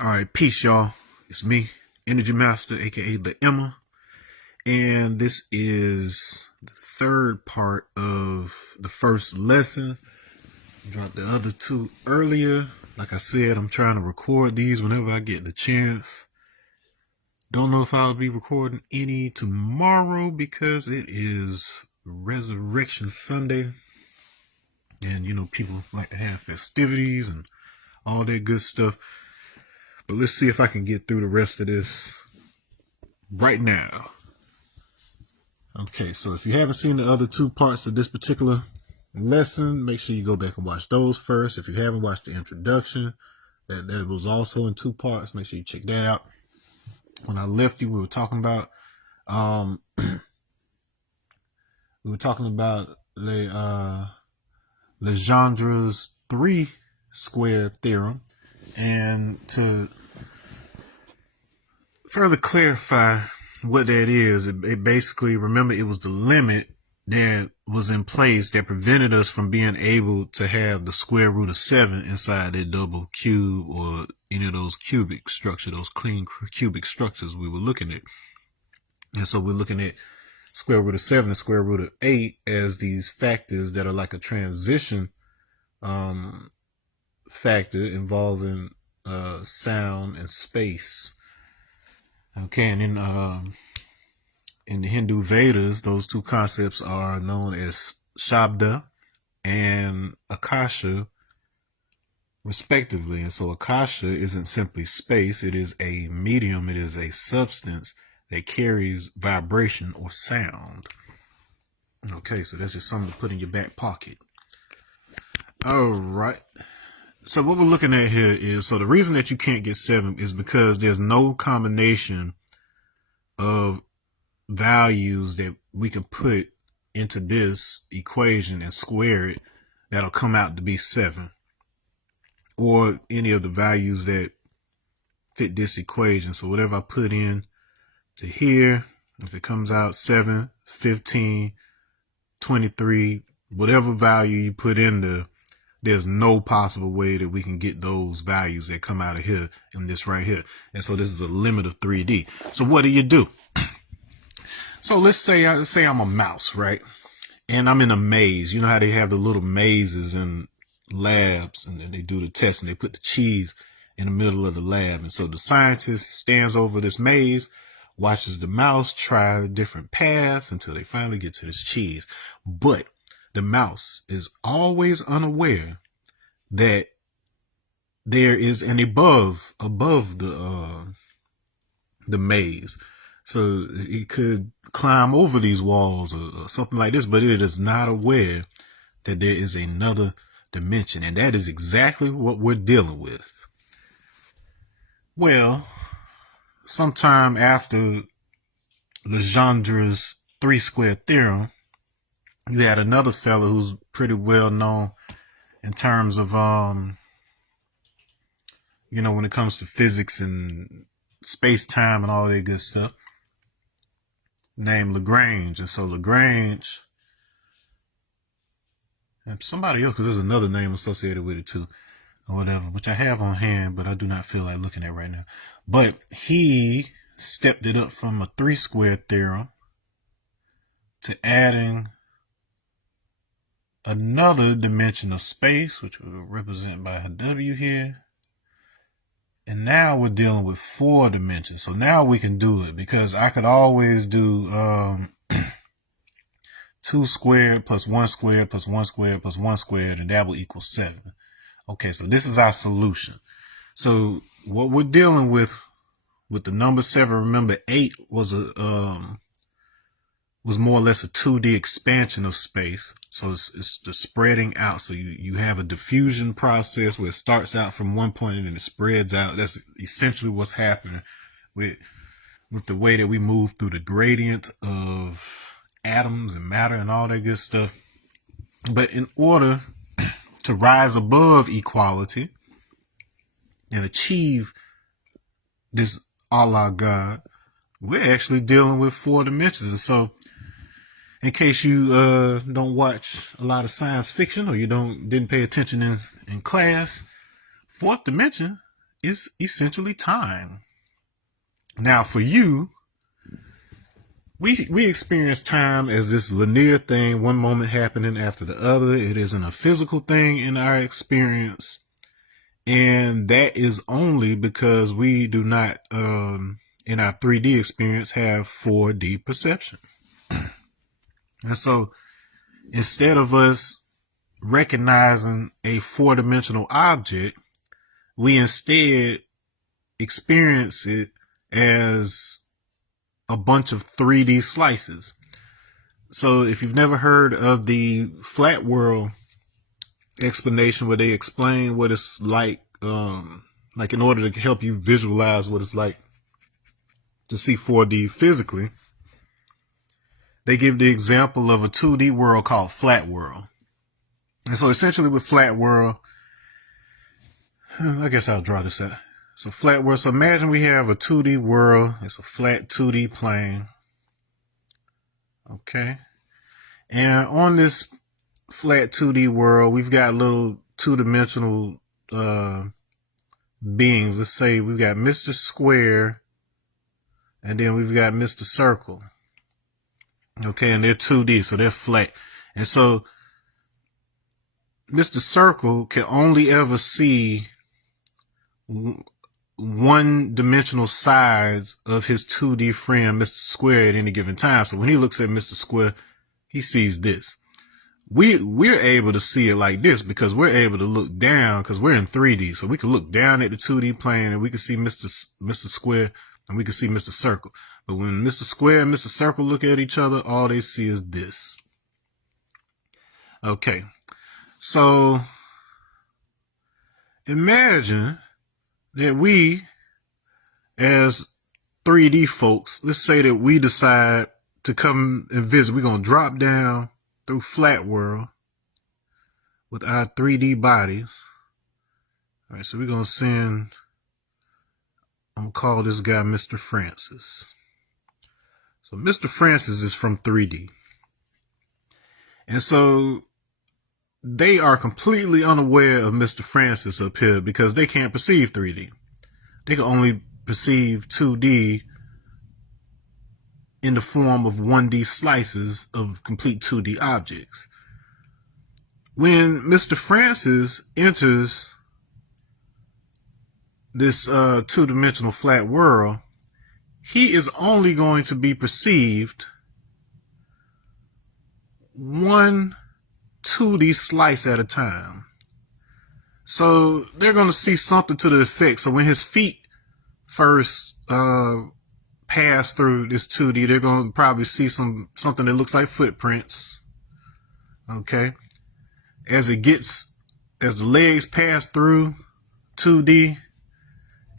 All right, peace, y'all. It's me, Energy Master, aka the Emma, and this is the third part of the first lesson. I dropped the other two earlier. Like I said, I'm trying to record these whenever I get the chance. Don't know if I'll be recording any tomorrow because it is Resurrection Sunday, and people like to have festivities and all that good stuff. But let's see if I can get through the rest of this right now. Okay, so if you haven't seen the other two parts of this particular lesson, make sure you go back and watch those first. If you haven't watched the introduction, that was also in two parts. Make sure you check that out. When I left you, we were talking about Legendre's 3-square theorem. And to further clarify what that is, it basically, remember, it was the limit that was in place that prevented us from being able to have the square root of 7 inside that double cube or any of those cubic structure, those clean cubic structures we were looking at. And so we're looking at square root of 7 and square root of 8 as these factors that are like a transition factor involving sound and space. Okay, and in the Hindu Vedas, those two concepts are known as Shabda and Akasha, respectively. And so Akasha isn't simply space, it is a medium, it is a substance that carries vibration or sound. Okay, so that's just something to put in your back pocket. All right. So what we're looking at here is, so the reason that you can't get 7 is because there's no combination of values that we can put into this equation and square it that'll come out to be 7, or any of the values that fit this equation. So whatever I put in to here, if it comes out 7, 15, 23, whatever value you put in there, there's no possible way that we can get those values that come out of here in this right here. And so this is a limit of 3D. So what do? So let's say I'm a mouse, right? And I'm in a maze. You know how they have the little mazes in labs, and then they do the test and they put the cheese in the middle of the lab. And so the scientist stands over this maze, watches the mouse try different paths until they finally get to this cheese. But the mouse is always unaware that there is an above the maze. So it could climb over these walls or something like this, but it is not aware that there is another dimension. And that is exactly what we're dealing with. Well, sometime after Legendre's 3-square theorem, you had another fellow who's pretty well known in terms of, when it comes to physics and space-time and all that good stuff, named Lagrange. And so Lagrange, and somebody else, because there's another name associated with it too, or whatever, which I have on hand, but I do not feel like looking at right now. But he stepped it up from a 3-square theorem to adding another dimension of space, which we'll represent by a W here. And now we're dealing with 4 dimensions. So now we can do it, because I could always do 2 squared plus 1 squared plus 1 squared plus 1 squared, and that will equal 7. Okay, so this is our solution. So what we're dealing with the number 7, remember 8 was more or less a 2D expansion of space. So it's the spreading out. So you have a diffusion process where it starts out from one point and then it spreads out. That's essentially what's happening with the way that we move through the gradient of atoms and matter and all that good stuff. But in order to rise above equality and achieve this Allah God, we're actually dealing with 4 dimensions. And so in case you don't watch a lot of science fiction, or you didn't pay attention in class, 4th dimension is essentially time. Now for you, we experience time as this linear thing, one moment happening after the other. It isn't a physical thing in our experience. And that is only because we do not, in our 3D experience, have 4D perception. And so instead of us recognizing a 4-dimensional object, we instead experience it as a bunch of 3D slices. So if you've never heard of the flat world explanation where they explain what it's like in order to help you visualize what it's like to see 4D physically, they give the example of a 2D world called flat world. And so essentially with flat world, I guess I'll draw this out. So flat world. So imagine we have a 2D world. It's a flat 2D plane. Okay. And on this flat 2D world, we've got little 2-dimensional beings. Let's say we've got Mr. Square and then we've got Mr. Circle. Okay, and they're 2D, so they're flat. And so Mr. Circle can only ever see one-dimensional sides of his 2D friend, Mr. Square, at any given time. So when he looks at Mr. Square, he sees this. We're able to see it like this because we're able to look down because we're in 3D. So we can look down at the 2D plane and we can see Mr. Square and we can see Mr. Circle. But when Mr. Square and Mr. Circle look at each other, all they see is this. Okay. So imagine that we, as 3D folks, let's say that we decide to come and visit. We're going to drop down through flat world with our 3D bodies. All right, so we're going to send, I'm going to call this guy Mr. Francis. So Mr. Francis is from 3D. And so they are completely unaware of Mr. Francis up here because they can't perceive 3D. They can only perceive 2D in the form of 1D slices of complete 2D objects. When Mr. Francis enters this 2-dimensional flat world, he is only going to be perceived one 2D slice at a time. So they're going to see something to the effect. So when his feet first pass through this 2D, they're going to probably see something that looks like footprints. Okay. As the legs pass through 2D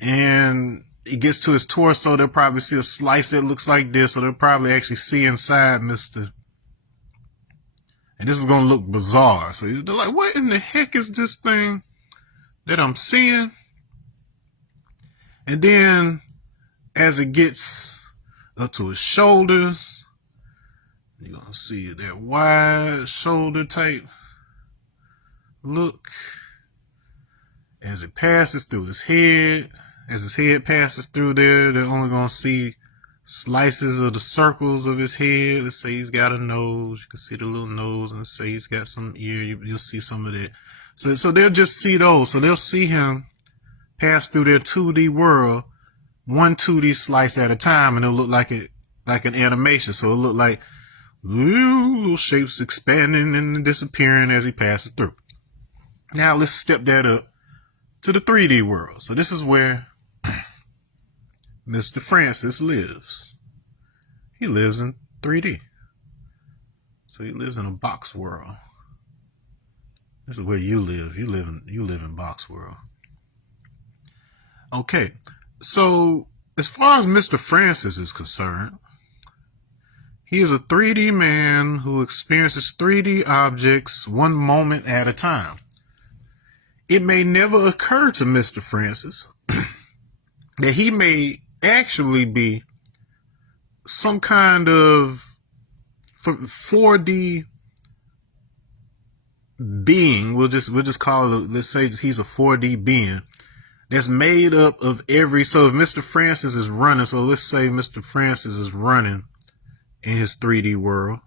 and it gets to his torso, they'll probably see a slice that looks like this. So they'll probably actually see inside Mr. And this is going to look bizarre. So they're like, what in the heck is this thing that I'm seeing? And then as it gets up to his shoulders, you're going to see that wide shoulder type look. As it passes through his head, as his head passes through there, they're only going to see slices of the circles of his head. Let's say he's got a nose. You can see the little nose, and say he's got some ear. You'll see some of that. So they'll just see those. So they'll see him pass through their 2D world, one 2D slice at a time, and it'll look like an animation. So it'll look like little shapes expanding and disappearing as he passes through. Now let's step that up to the 3D world. So this is where Mr. Francis lives. He lives in 3D. So he lives in a box world. This is where you live. You live in box world. Okay. So as far as Mr. Francis is concerned, he is a 3D man who experiences 3D objects one moment at a time. It may never occur to Mr. Francis that he may actually be some kind of 4D being. We'll just call it, let's say he's a 4D being that's made up of every. So if Mr. Francis is running, so let's say Mr. Francis is running in his 3D world.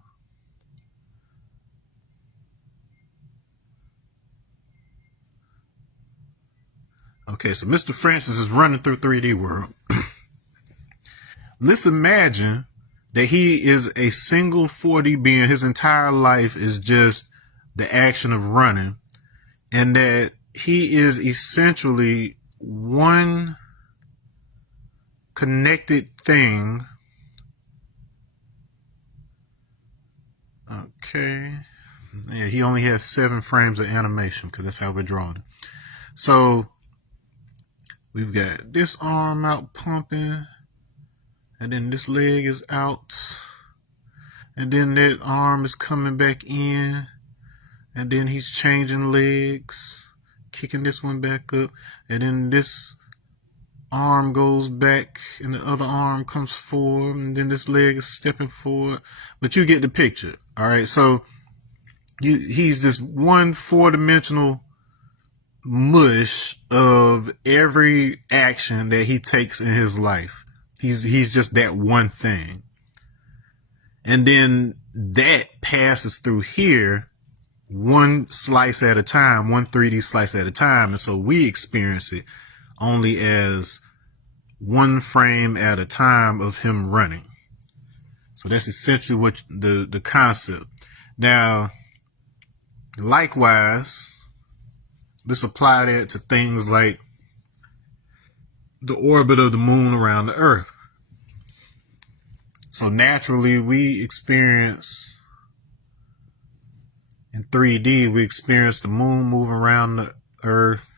Okay, so Mr. Francis is running through 3D world. Let's imagine that he is a single 4D being. His entire life is just the action of running, and that he is essentially one connected thing. Okay. Yeah, he only has 7 frames of animation because that's how we're drawing it. So we've got this arm out pumping, and then this leg is out, and then that arm is coming back in, and then he's changing legs, kicking this one back up, and then this arm goes back and the other arm comes forward, and then this leg is stepping forward. But you get the picture. All right, so he's this one 4-dimensional mush of every action that he takes in his life. He's just that one thing. And then that passes through here one slice at a time, one 3D slice at a time. And so we experience it only as one frame at a time of him running. So that's essentially what the concept. Now, likewise, let's apply that to things like the orbit of the moon around the earth. So naturally, we experience in 3D, we experience the moon moving around the earth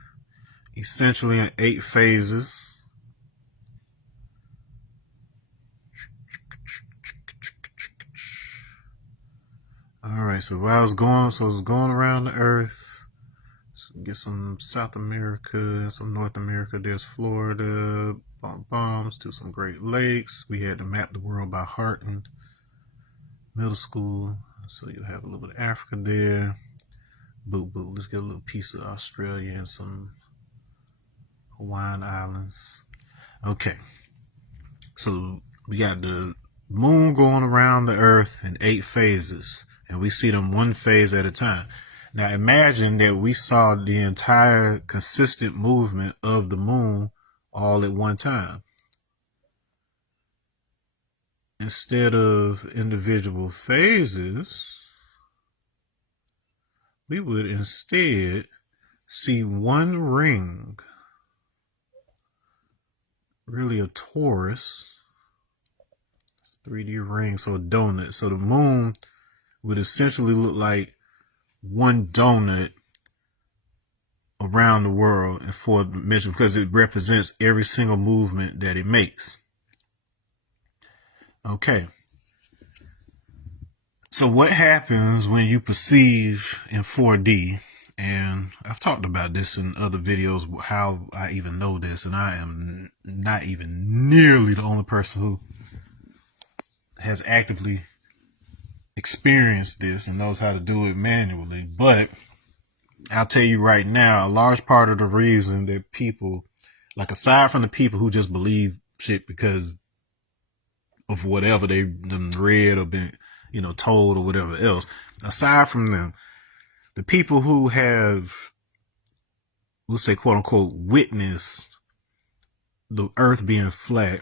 essentially in 8 phases. All right, so while I was going, around the earth. So get some South America and some North America. There's Florida, bombs to some Great Lakes. We had to map the world by heart in middle school. So you have a little bit of Africa there. Boop, boop. Let's get a little piece of Australia and some Hawaiian Islands. Okay. So we got the moon going around the earth in 8 phases, and we see them one phase at a time. Now imagine that we saw the entire consistent movement of the moon all at one time. Instead of individual phases, we would instead see one ring, really a torus, 3D ring, so a donut. So the moon would essentially look like one donut around the world in 4 dimensions because it represents every single movement that it makes. Okay. So what happens when you perceive in 4D? And I've talked about this in other videos, how I even know this, and I am not even nearly the only person who has actively experienced this and knows how to do it manually. But I'll tell you right now, a large part of the reason that people, like aside from the people who just believe shit because of whatever they've read or been, told or whatever else, aside from them, the people who have, let's say, quote unquote, witnessed the earth being flat,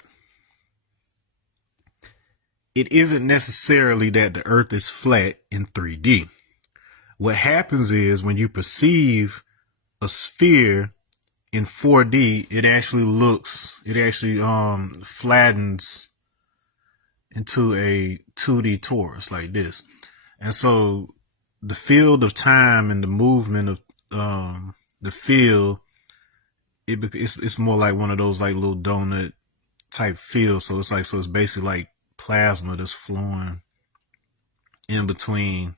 it isn't necessarily that the earth is flat in 3D. What happens is when you perceive a sphere in 4D, it actually flattens into a 2D torus like this. And so the field of time and the movement of the field, it's more like one of those like little donut type fields. So it's basically like plasma that's flowing in between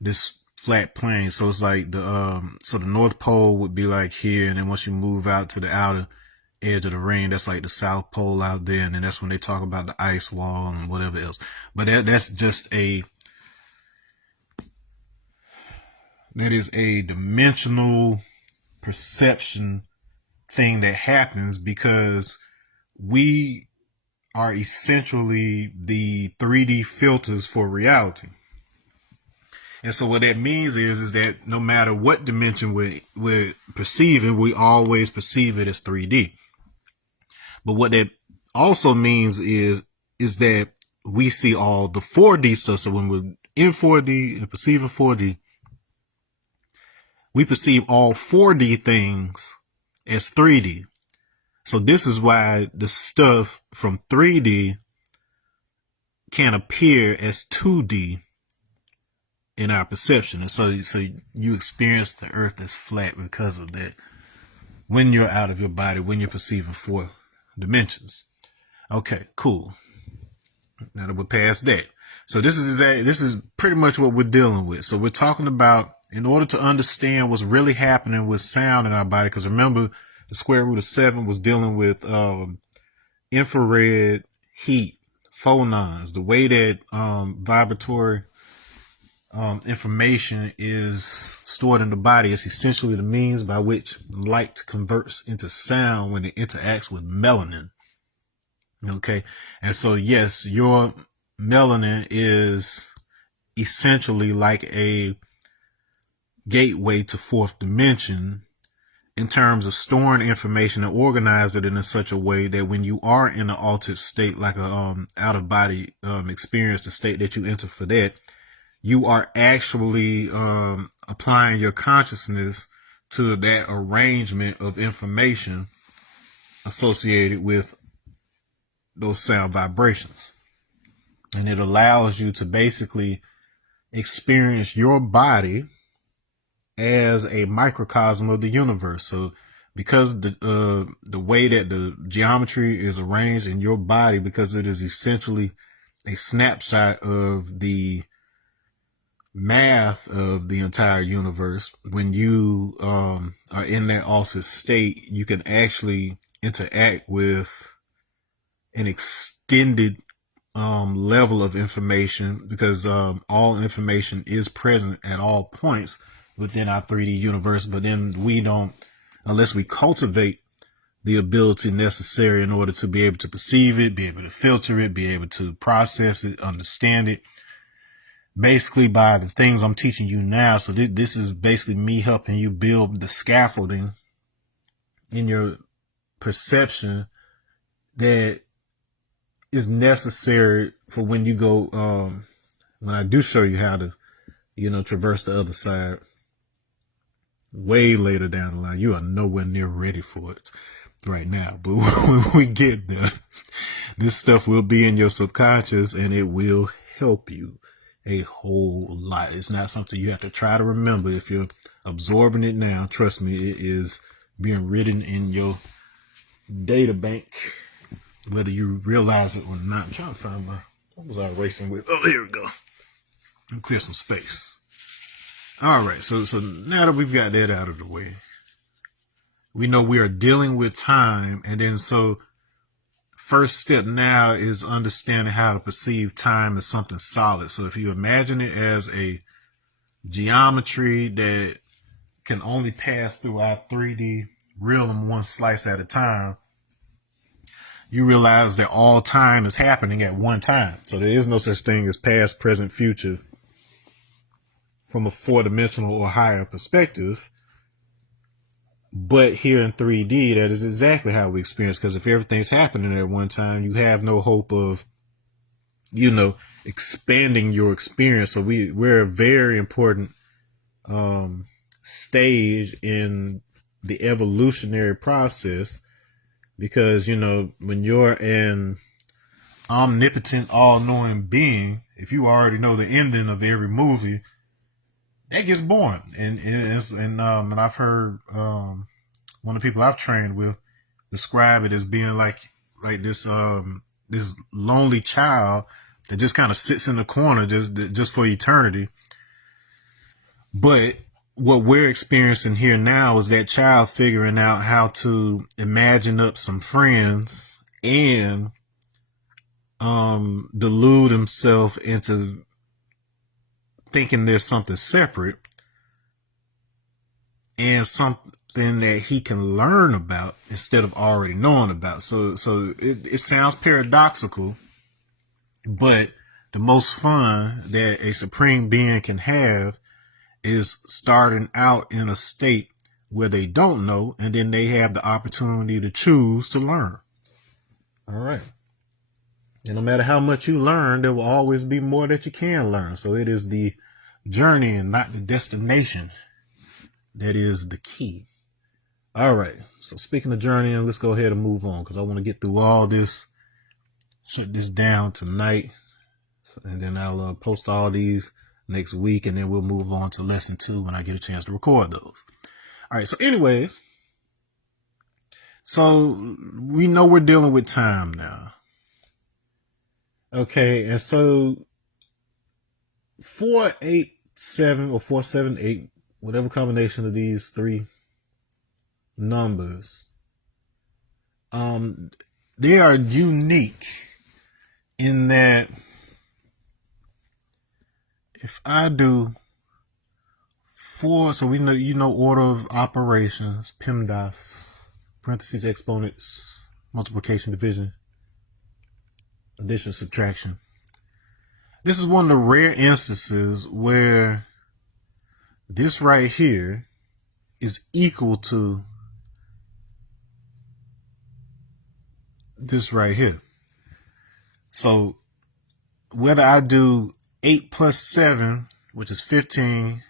this flat plane. So it's like the North Pole would be like here, and then once you move out to the outer edge of the ring, that's like the South Pole out there, and then that's when they talk about the ice wall and whatever else. But that's just that is a dimensional perception thing that happens because we are essentially the 3D filters for reality. And so what that means is that no matter what dimension we're perceiving, we always perceive it as 3D. But what that also means is that we see all the 4D stuff. So when we're in 4D and perceiving 4D, we perceive all 4D things as 3D. So this is why the stuff from 3D can appear as 2D in our perception. And so you experience the earth as flat because of that when you're out of your body, when you're perceiving 4 dimensions. Okay, cool. Now that we're past that. So this is pretty much what we're dealing with. So we're talking about, in order to understand what's really happening with sound in our body, because remember, the square root of 7 was dealing with infrared heat, phonons, the way that vibratory information is stored in the body. Is essentially the means by which light converts into sound when it interacts with melanin. Okay. And so, yes, your melanin is essentially like a gateway to 4th dimension in terms of storing information and organize it in such a way that when you are in an altered state, like a out of body experience, the state that you enter for that, you are actually applying your consciousness to that arrangement of information associated with those sound vibrations. And it allows you to basically experience your body as a microcosm of the universe. So because the way that the geometry is arranged in your body, because it is essentially a snapshot of the math of the entire universe, when you are in that altered state, you can actually interact with an extended level of information, because all information is present at all points within our 3D universe. But then we don't, unless we cultivate the ability necessary in order to be able to perceive it, be able to filter it, be able to process it, understand it, basically by the things I'm teaching you now. So this is basically me helping you build the scaffolding in your perception that is necessary for when you go, when I do show you how to, traverse the other side way later down the line. You are nowhere near ready for it right now. But when we get there, this stuff will be in your subconscious and it will help you a whole lot. It's not something you have to try to remember. If you're absorbing it now, trust me, it is being written in your data bank, whether you realize it or not. I'm trying to find what was I racing with? Oh, here we go. Let me clear some space. All right, so now that we've got that out of the way, we know we are dealing with time, and then so first step now is understanding how to perceive time as something solid. So if you imagine it as a geometry that can only pass through our 3D realm one slice at a time, you realize that all time is happening at one time. So there is no such thing as past, present, future from a 4-dimensional or higher perspective. But here in 3D, that is exactly how we experience, because if everything's happening at one time, you have no hope of, expanding your experience. So we're a very important stage in the evolutionary process, because, when you're an omnipotent, all-knowing being, if you already know the ending of every movie, that gets boring. And I've heard one of the people I've trained with describe it as being like this this lonely child that just kind of sits in the corner just for eternity. But what we're experiencing here now is that child figuring out how to imagine up some friends and delude himself into thinking there's something separate and something that he can learn about instead of already knowing about. So it sounds paradoxical, but the most fun that a supreme being can have is starting out in a state where they don't know, and then they have the opportunity to choose to learn. All right. And no matter how much you learn, there will always be more that you can learn. So it is the journey and not the destination that is the key. All right. So speaking of journeying, let's go ahead and move on, because I want to get through all this, shut this down tonight. And then I'll post all these next week, and then we'll move on to lesson 2 when I get a chance to record those. All right. So anyways, so we know we're dealing with time now. Okay. And so 487 or 478, whatever combination of these three numbers, they are unique in that if I do 4, so we know, you know, order of operations, PEMDAS, parentheses, exponents, multiplication, division, addition, subtraction. This is one of the rare instances where this right here is equal to this right here. So whether I do 8 plus 7, which is 15,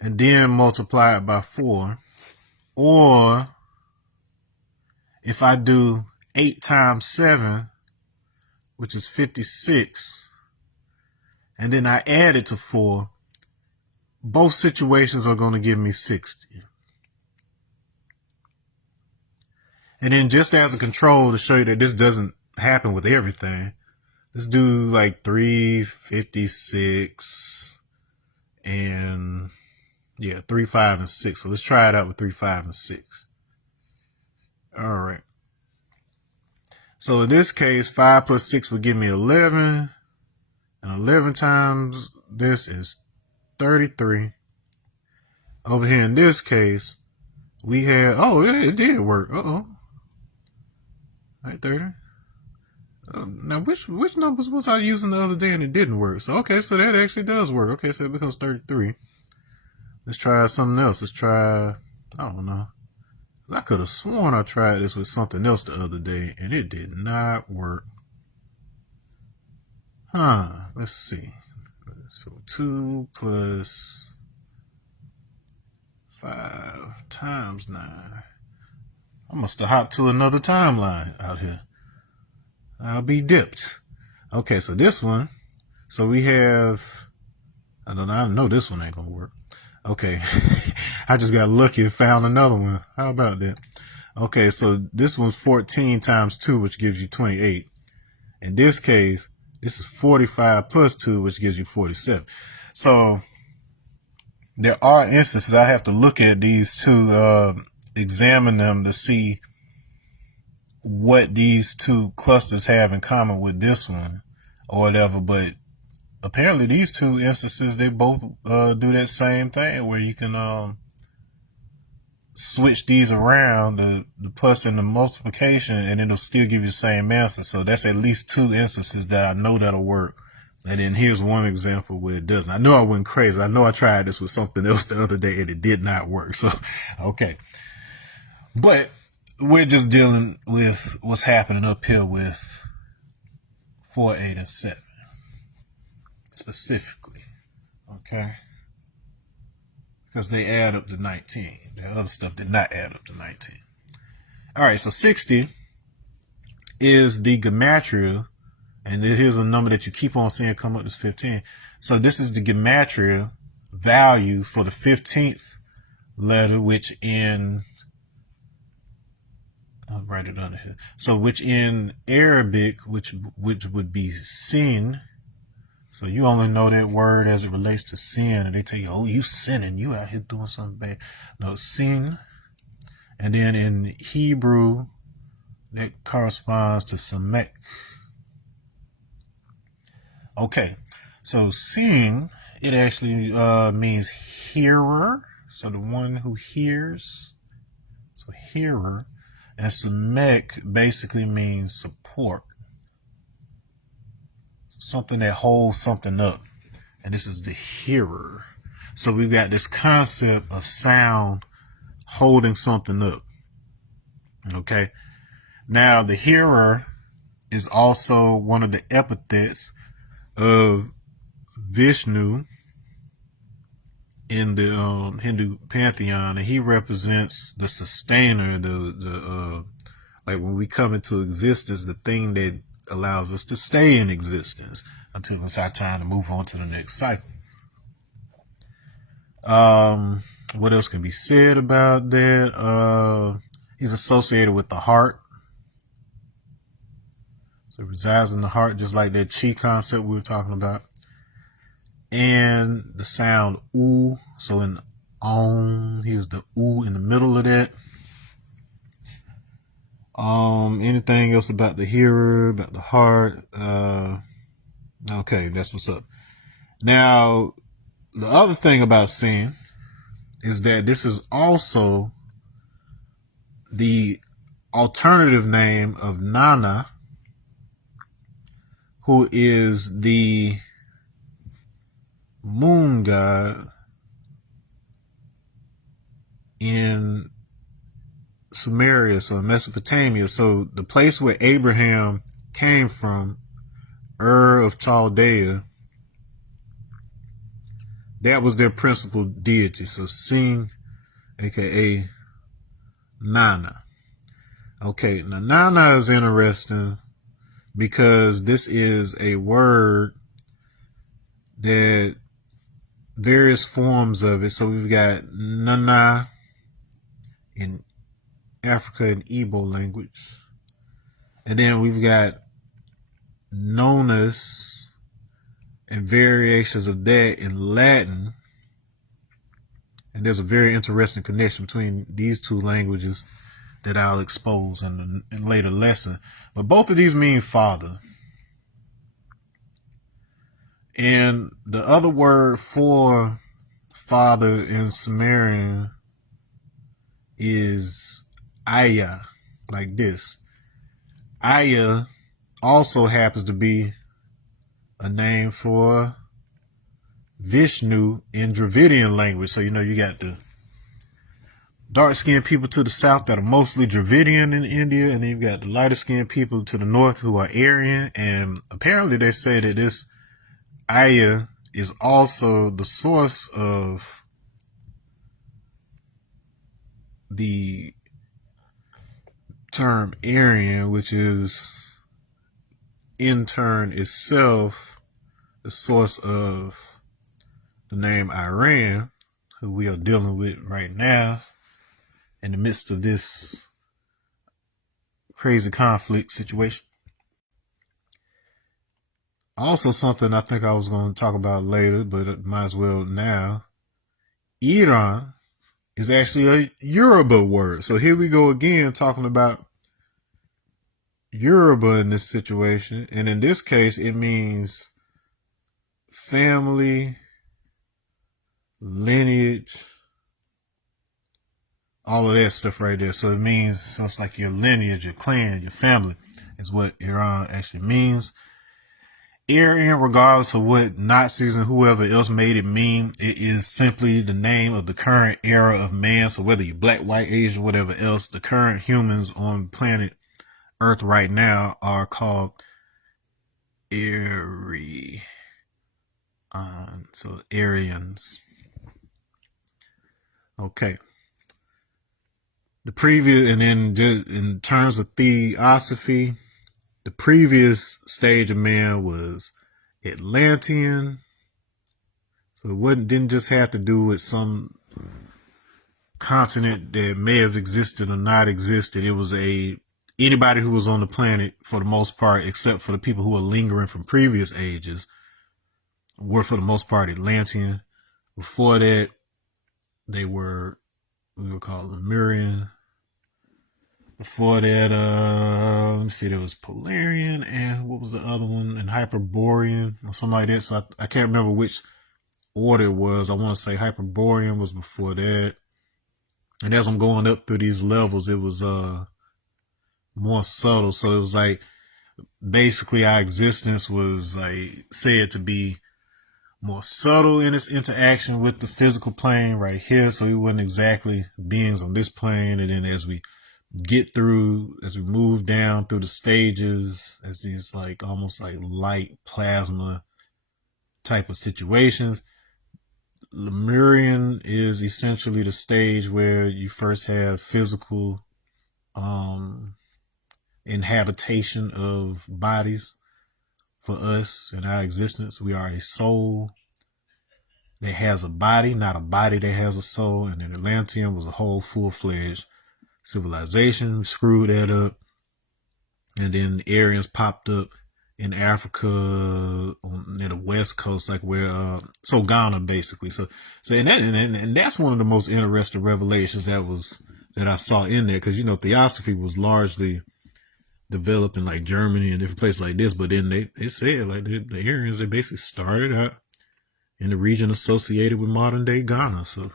and then multiply it by 4, or if I do 8 times 7, which is 56, and then I add it to 4, both situations are going to give me 60. And then just as a control to show you that this doesn't happen with everything, let's do like 356 and 3, 5, and 6. So let's try it out with 3, 5, and 6. All right. So in this case, 5 plus 6 would give me 11. And 11 times this is 33. Over here in this case, we had, oh, it did work. Uh-oh. Right, 30. Now, which numbers was I using the other day and it didn't work? So, okay, so that actually does work. Okay, so it becomes 33. Let's try something else. Let's try, I don't know. I could have sworn I tried this with something else the other day and it did not work. Let's see. So 2 plus 5 times 9. I must have hopped to another timeline out here. I'll be dipped. Okay, so this one. So we have, I know this one ain't gonna work. Okay. I just got lucky and found another one. How about that? Okay, so this one's 14 times 2, which gives you 28. In this case, this is 45 plus 2, which gives you 47. So there are instances I have to look at these two, examine them to see what these two clusters have in common with this one or whatever. But apparently these two instances, they both do that same thing where you can switch these around, the plus and the multiplication, and it'll still give you the same answer. So that's at least 2 instances that I know that'll work. And then here's one example where it doesn't. I know I went crazy. I know I tried this with something else the other day and it did not work. So, okay. But we're just dealing with what's happening up here with 4, 8, and 7 specifically. Okay. Because they add up to 19. The other stuff did not add up to 19. All right, so 60 is the gematria, and here's a number that you keep on seeing come up as 15. So this is the gematria value for the 15th letter, which in, I'll write it under here. So which in Arabic, which would be sin. So you only know that word as it relates to sin, and they tell you, oh, you sinning, you out here doing something bad. No, sin. And then in Hebrew, that corresponds to samek. Okay, so sin, it actually means hearer. So the one who hears, so hearer, and Samek basically means support. Something that holds something up. And this is the hearer. So we've got this concept of sound holding something up. Okay. Now the hearer is also one of the epithets of Vishnu in the Hindu pantheon, and he represents the sustainer, the like when we come into existence, the thing that allows us to stay in existence until it's our time to move on to the next cycle. What else can be said about that? He's associated with the heart. So it resides in the heart, just like that chi concept we were talking about. And the sound oo. So in om, here's the oo in the middle of that. Anything else about the hearer, about the heart? Okay, that's what's up. Now, the other thing about seeing is that this is also the alternative name of Nana, who is the moon god in Sumeria, so Mesopotamia. So the place where Abraham came from, Ur of Chaldea, that was their principal deity. So Sin, aka Nana. Okay, now Nana is interesting because this is a word that various forms of it. So we've got Nana in Africa and Igbo language. And then we've got Nonus and variations of that in Latin. And there's a very interesting connection between these two languages that I'll expose in a later lesson. But both of these mean father. And the other word for father in Sumerian is Aya, like this. Aya also happens to be a name for Vishnu in Dravidian language. So, you know, you got the dark-skinned people to the south that are mostly Dravidian in India, and then you've got the lighter-skinned people to the north who are Aryan. And apparently they say that this Aya is also the source of the term Aryan, which is in turn itself the source of the name Iran, who we are dealing with right now in the midst of this crazy conflict situation. Also, something I think I was going to talk about later, but might as well now. Iran is actually a Yoruba word. So here we go again talking about Yoruba in this situation. And in this case, it means family, lineage, all of that stuff right there. So it means, so it's like your lineage, your clan, your family is what Iran actually means. Aryan, regardless of what Nazis and whoever else made it mean, it is simply the name of the current era of man. So whether you're black, white, Asian, whatever else, the current humans on planet Earth right now are called Aryan. So Aryans. Okay. The previous, and then just in terms of theosophy, the previous stage of man was Atlantean. So it didn't just have to do with some continent that may have existed or not existed. It was anybody who was on the planet for the most part, except for the people who were lingering from previous ages, were for the most part Atlantean. Before that, we would call Lemurian. Before that, let me see, there was Polarian and what was the other one? And Hyperborean or something like that. So I can't remember which order it was. I want to say Hyperborean was before that. And as I'm going up through these levels, it was more subtle. So it was like basically our existence was like said to be more subtle in its interaction with the physical plane right here. So we weren't exactly beings on this plane. And then as we move down through the stages, as these like almost like light plasma type of situations, Lemurian is essentially the stage where you first have physical inhabitation of bodies. For us in our existence, we are a soul that has a body, not a body that has a soul. And then Atlantean was a whole full-fledged civilization. We screwed that up. And then the Aryans popped up in Africa near the west coast, like where so Ghana basically. So and that's one of the most interesting revelations that I saw in there, because theosophy was largely developed in like Germany and different places like this, but then they said like the Aryans, they basically started out in the region associated with modern day Ghana. So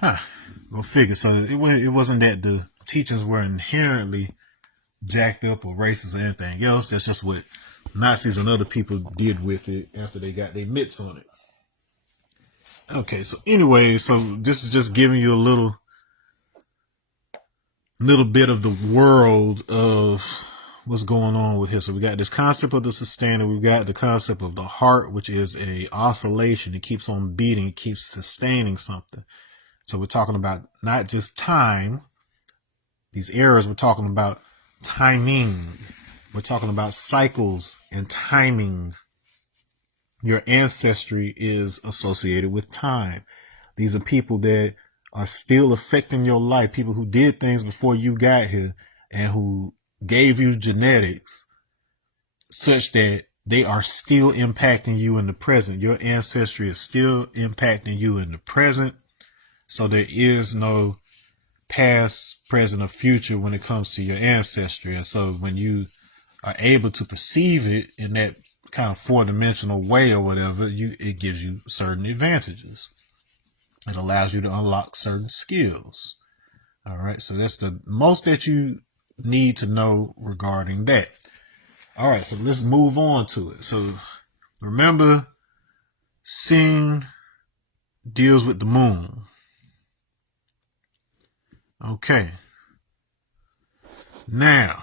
go figure. So it wasn't that the teachings were inherently jacked up or racist or anything else. That's just what Nazis and other people did with it after they got their mitts on it. Okay, so anyway, so this is just giving you a little bit of the world of what's going on with here. So we got this concept of the sustainer. We've got the concept of the heart, which is a oscillation. It keeps on beating, it keeps sustaining something. So we're talking about not just time. These errors, we're talking about timing. We're talking about cycles and timing. Your ancestry is associated with time. These are people that are still affecting your life, people who did things before you got here and who gave you genetics such that they are still impacting you in the present. Your ancestry is still impacting you in the present. So there is no past, present, or future when it comes to your ancestry. And so when you are able to perceive it in that kind of four-dimensional way or whatever, it gives you certain advantages. It allows you to unlock certain skills. All right. So that's the most that you need to know regarding that. All right. So let's move on to it. So remember, Sing deals with the moon. Okay. Now,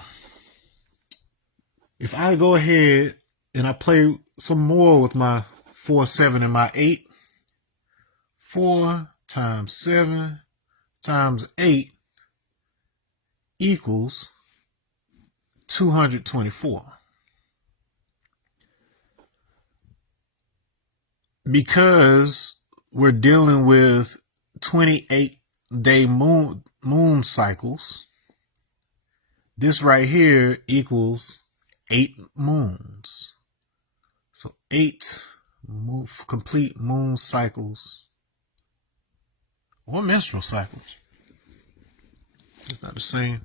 if I go ahead and I play some more with my 4, 7, and my 8, 4 times 7 times 8 equals 224. Because we're dealing with 28-day moon cycles, this right here equals 8 moons. So 8 complete moon cycles. Or menstrual cycles. It's not the same.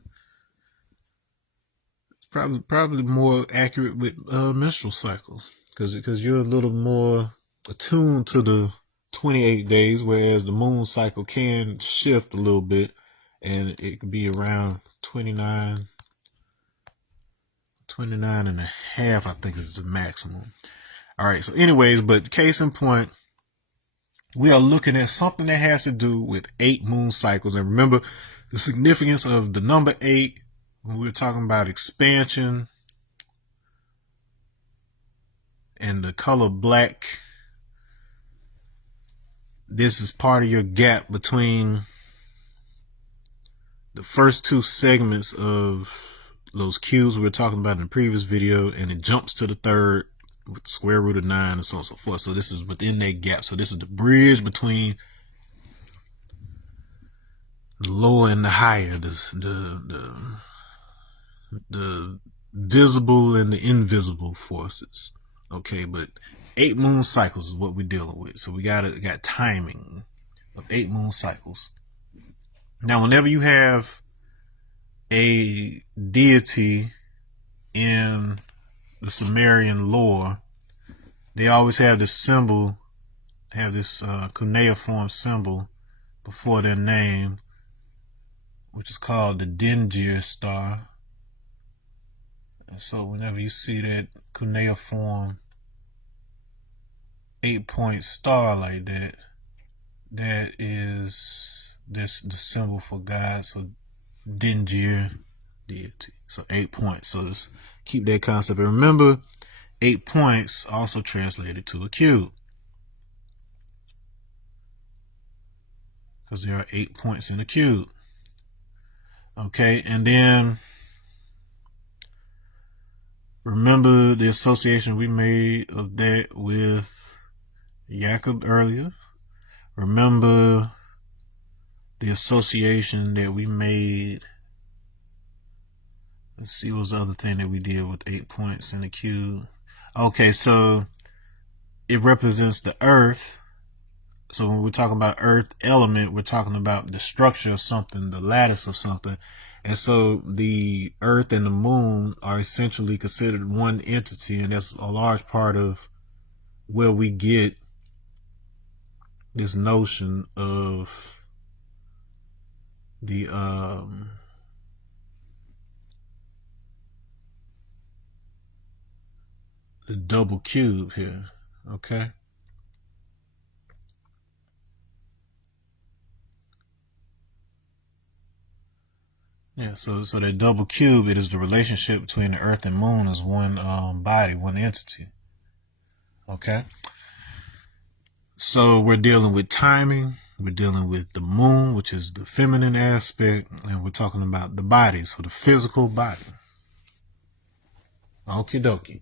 It's probably more accurate with menstrual cycles, because you're a little more attuned to the 28 days, whereas the moon cycle can shift a little bit, and it could be around 29 and a half, I think is the maximum. All right. So anyways, but case in point, we are looking at something that has to do with 8 moon cycles. And remember the significance of the number 8 when we're talking about expansion and the color black. This is part of your gap between the first 2 segments of those cubes we were talking about in the previous video, and it jumps to the third with the square root of 9 and so on and so forth. So this is within that gap. So this is the bridge between the lower and the higher, the visible and the invisible forces. Okay, but 8 moon cycles is what we're dealing with. So we got timing of 8 moon cycles. Now, whenever you have a deity in the Sumerian lore, they always have this symbol have this cuneiform symbol before their name, which is called the Dengir star. And so whenever you see that cuneiform 8-point star like that, that is the symbol for God. So Dengir deity. So 8 points. So just keep that concept. And remember, 8 points also translated to a cube, because there are 8 points in a cube. Okay, and then remember the association we made of that with Jacob earlier. Remember the association that we made. Let's see, what was the other thing that we did with 8 points in the cube? Okay, so it represents the earth. So when we're talking about earth element, we're talking about the structure of something, the lattice of something. And so the earth and the moon are essentially considered one entity, and that's a large part of where we get this notion of the double cube here. Okay. Yeah, so that double cube, it is the relationship between the earth and moon as one body, one entity. Okay. So we're dealing with timing, we're dealing with the moon, which is the feminine aspect, and we're talking about the body, so the physical body. Okie dokie.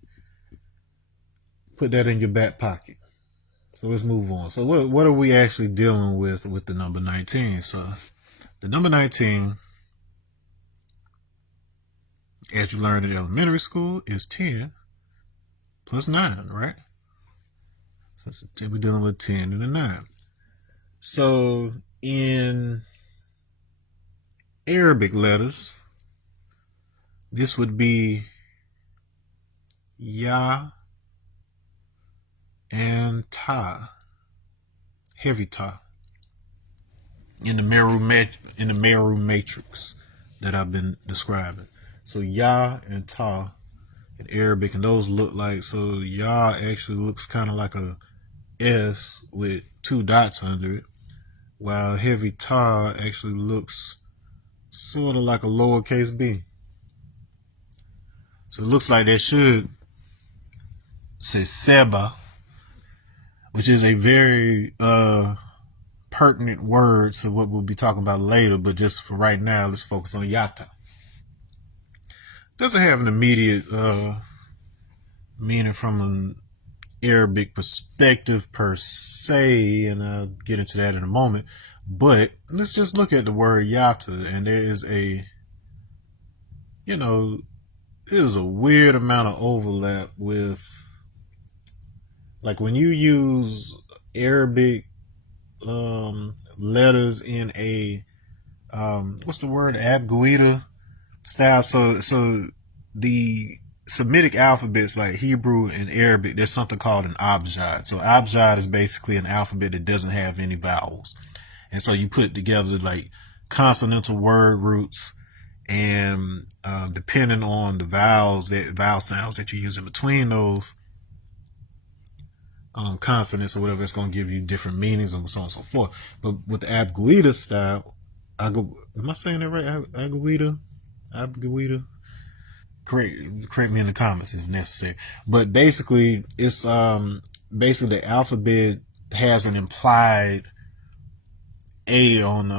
Put that in your back pocket. So let's move on. So what are we actually dealing with the number 19? So the number 19, as you learned in elementary school, is 10 plus 9, right? So we're dealing with 10 and a 9. So in Arabic letters, this would be Ya and Ta, heavy Ta, in the Meru matrix that I've been describing. So Ya and Ta in Arabic, and those look like, so Ya actually looks kind of like a S with 2 dots under it, while heavy Ta actually looks sort of like a lowercase b. So it looks like they should say Seba, which is a very pertinent word to what we'll be talking about later, but just for right now, let's focus on Yata. Doesn't have an immediate meaning from an Arabic perspective per se, and I'll get into that in a moment. But let's just look at the word Yata, and there is there's a weird amount of overlap with, like, when you use Arabic letters in a what's the word, Abguida style. So the Semitic alphabets like Hebrew and Arabic, there's something called an abjad. So abjad is basically an alphabet that doesn't have any vowels, and so you put together like consonantal word roots, and depending on the vowel sounds that you use in between those consonants or whatever, it's going to give you different meanings and so on and so forth. But with the Abguida style, am I saying that right? Abguida. Correct me in the comments if necessary. But basically, it's basically the alphabet has an implied A on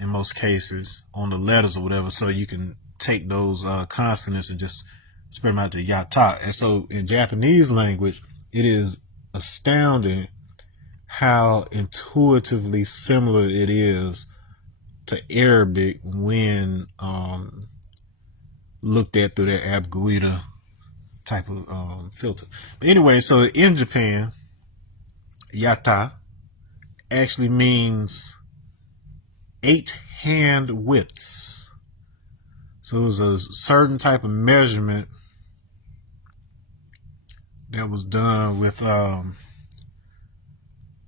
in most cases on the letters or whatever, so you can take those consonants and just spread them out to Yata. And so in Japanese language, it is astounding how intuitively similar it is to Arabic when looked at through that Abguida type of filter. But anyway, so in Japan, Yata actually means 8 hand widths. So it was a certain type of measurement that was done with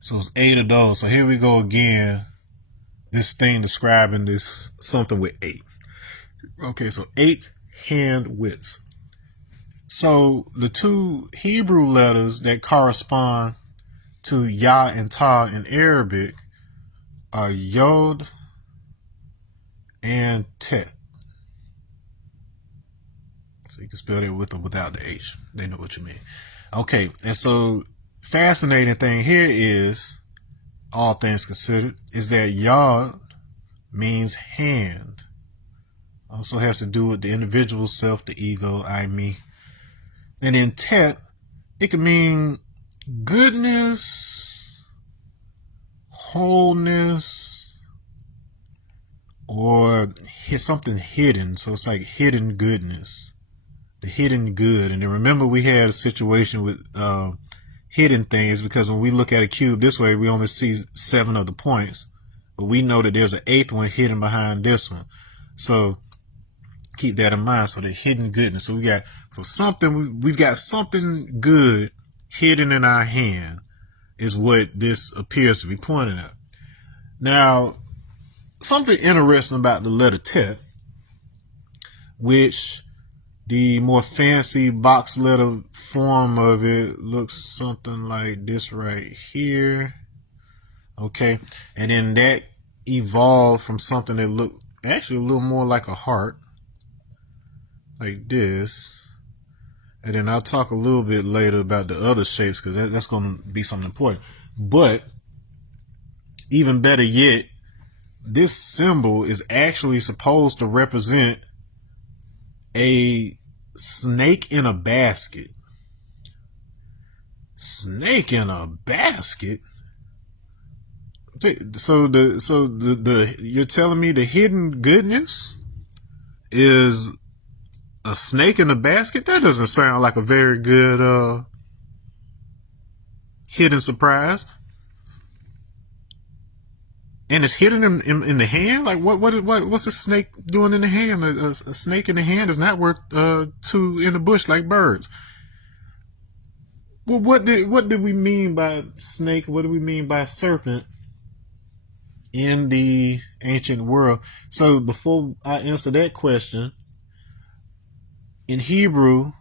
So it's 8 of those. So here we go again. This thing describing this something with 8. Okay, so 8 hand widths. So the two Hebrew letters that correspond to Ya and Ta in Arabic are Yod and Tet. So you can spell that with or without the H. They know what you mean. Okay, and so fascinating thing here is, all things considered, is that Yod means hand. Also has to do with the individual self, the ego, I, me. And then Tet, it can mean goodness, wholeness, or something hidden. So it's like hidden goodness, the hidden good. And then remember, we had a situation with hidden things, because when we look at a cube this way, we only see 7 of the points, but we know that there's an 8th one hidden behind this one. So keep that in mind. So the hidden goodness. So we got, for something, we've got something good hidden in our hand, is what this appears to be pointing at. Now, something interesting about the letter Tet, which the more fancy box letter form of it looks something like this right here. Okay, and then that evolved from something that looked actually a little more like a heart, like this. And then I'll talk a little bit later about the other shapes, because that's going to be something important. But even better yet, this symbol is actually supposed to represent a snake in a basket. Snake in a basket? So you're telling me the hidden goodness is a snake in a basket? That doesn't sound like a very good hidden surprise. And it's hidden in the hand? Like what's a snake doing in the hand? A snake in the hand is not worth 2 in the bush like birds. Well, what did we mean by snake? What do we mean by serpent in the ancient world? So before I answer that question, in Hebrew,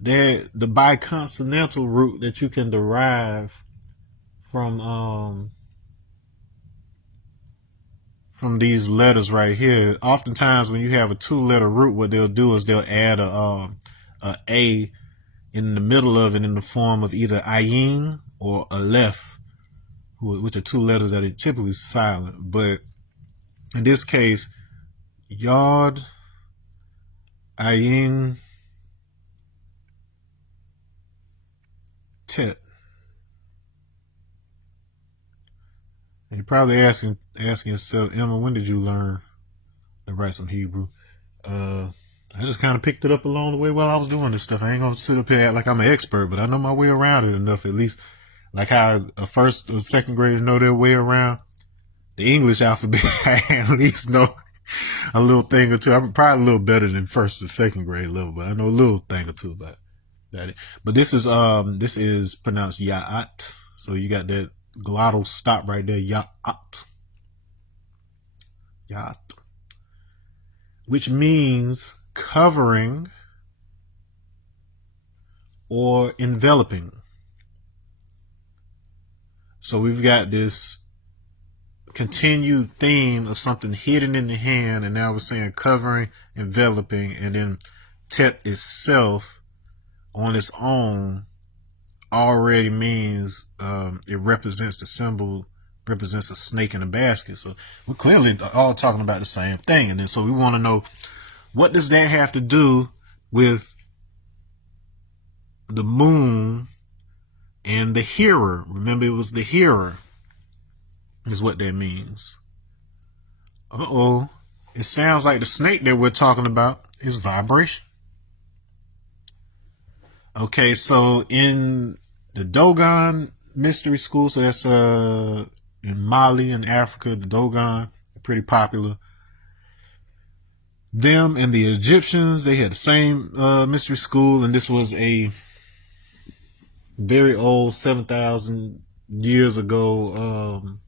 the biconsonantal root that you can derive from these letters right here, oftentimes when you have a 2-letter root, what they'll do is they'll add a in the middle of it in the form of either ayin or aleph, which are 2 letters that are typically silent. But in this case, yod, ayin, tet. And you're probably asking yourself, Emma, when did you learn to write some Hebrew? I just kind of picked it up along the way while I was doing this stuff. I ain't gonna sit up here and act like I'm an expert, but I know my way around it enough, at least. Like how a first or second grader know their way around the English alphabet. I at least know a little thing or two. I'm probably a little better than first or second grade level, but I know a little thing or two about it. But this is pronounced Ya'at. So you got that glottal stop right there, Ya'at. Ya'at. Which means covering or enveloping. So we've got this continued theme of something hidden in the hand, and now we're saying covering, enveloping, and then Tet itself on its own already means it represents the symbol, represents a snake in a basket. So we're clearly all talking about the same thing. And then so we want to know, what does that have to do with the moon and the hearer? Remember, it was the hearer is what that means. It sounds like the snake that we're talking about is vibration. Okay, so in the Dogon mystery school, so that's in Mali in Africa, the Dogon, pretty popular. Them and the Egyptians, they had the same mystery school, and this was a very old 7,000 years ago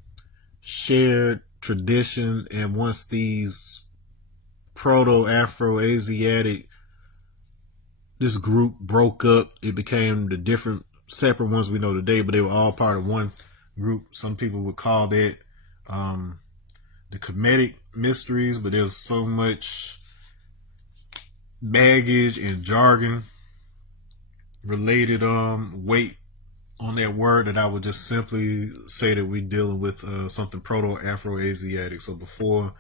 shared tradition, and once these proto-Afro-Asiatic, this group broke up, it became the different separate ones we know today, but they were all part of one group. Some people would call that the Kemetic mysteries, but there's so much baggage and jargon related weight on that word that I would just simply say that we're dealing with something proto-Afro-Asiatic. So before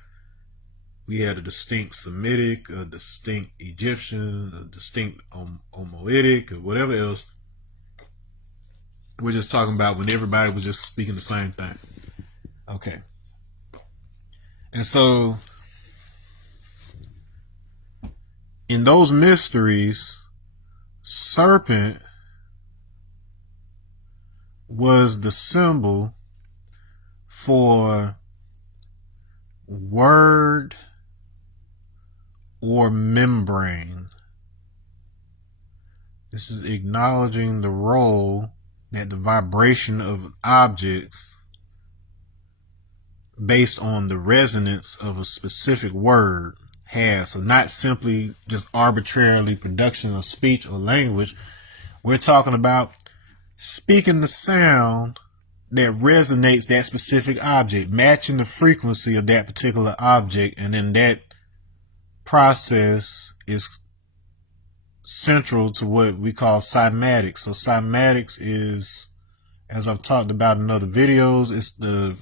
we had a distinct Semitic, a distinct Egyptian, a distinct Omoitic, or whatever else. We're just talking about when everybody was just speaking the same thing. Okay. And so in those mysteries, Serpent was the symbol for word or membrane. This is acknowledging the role that the vibration of objects based on the resonance of a specific word has. So not simply just arbitrarily production of speech or language. We're talking about speaking the sound that resonates that specific object, matching the frequency of that particular object, and then that process is central to what we call cymatics. So cymatics is, as I've talked about in other videos, it's the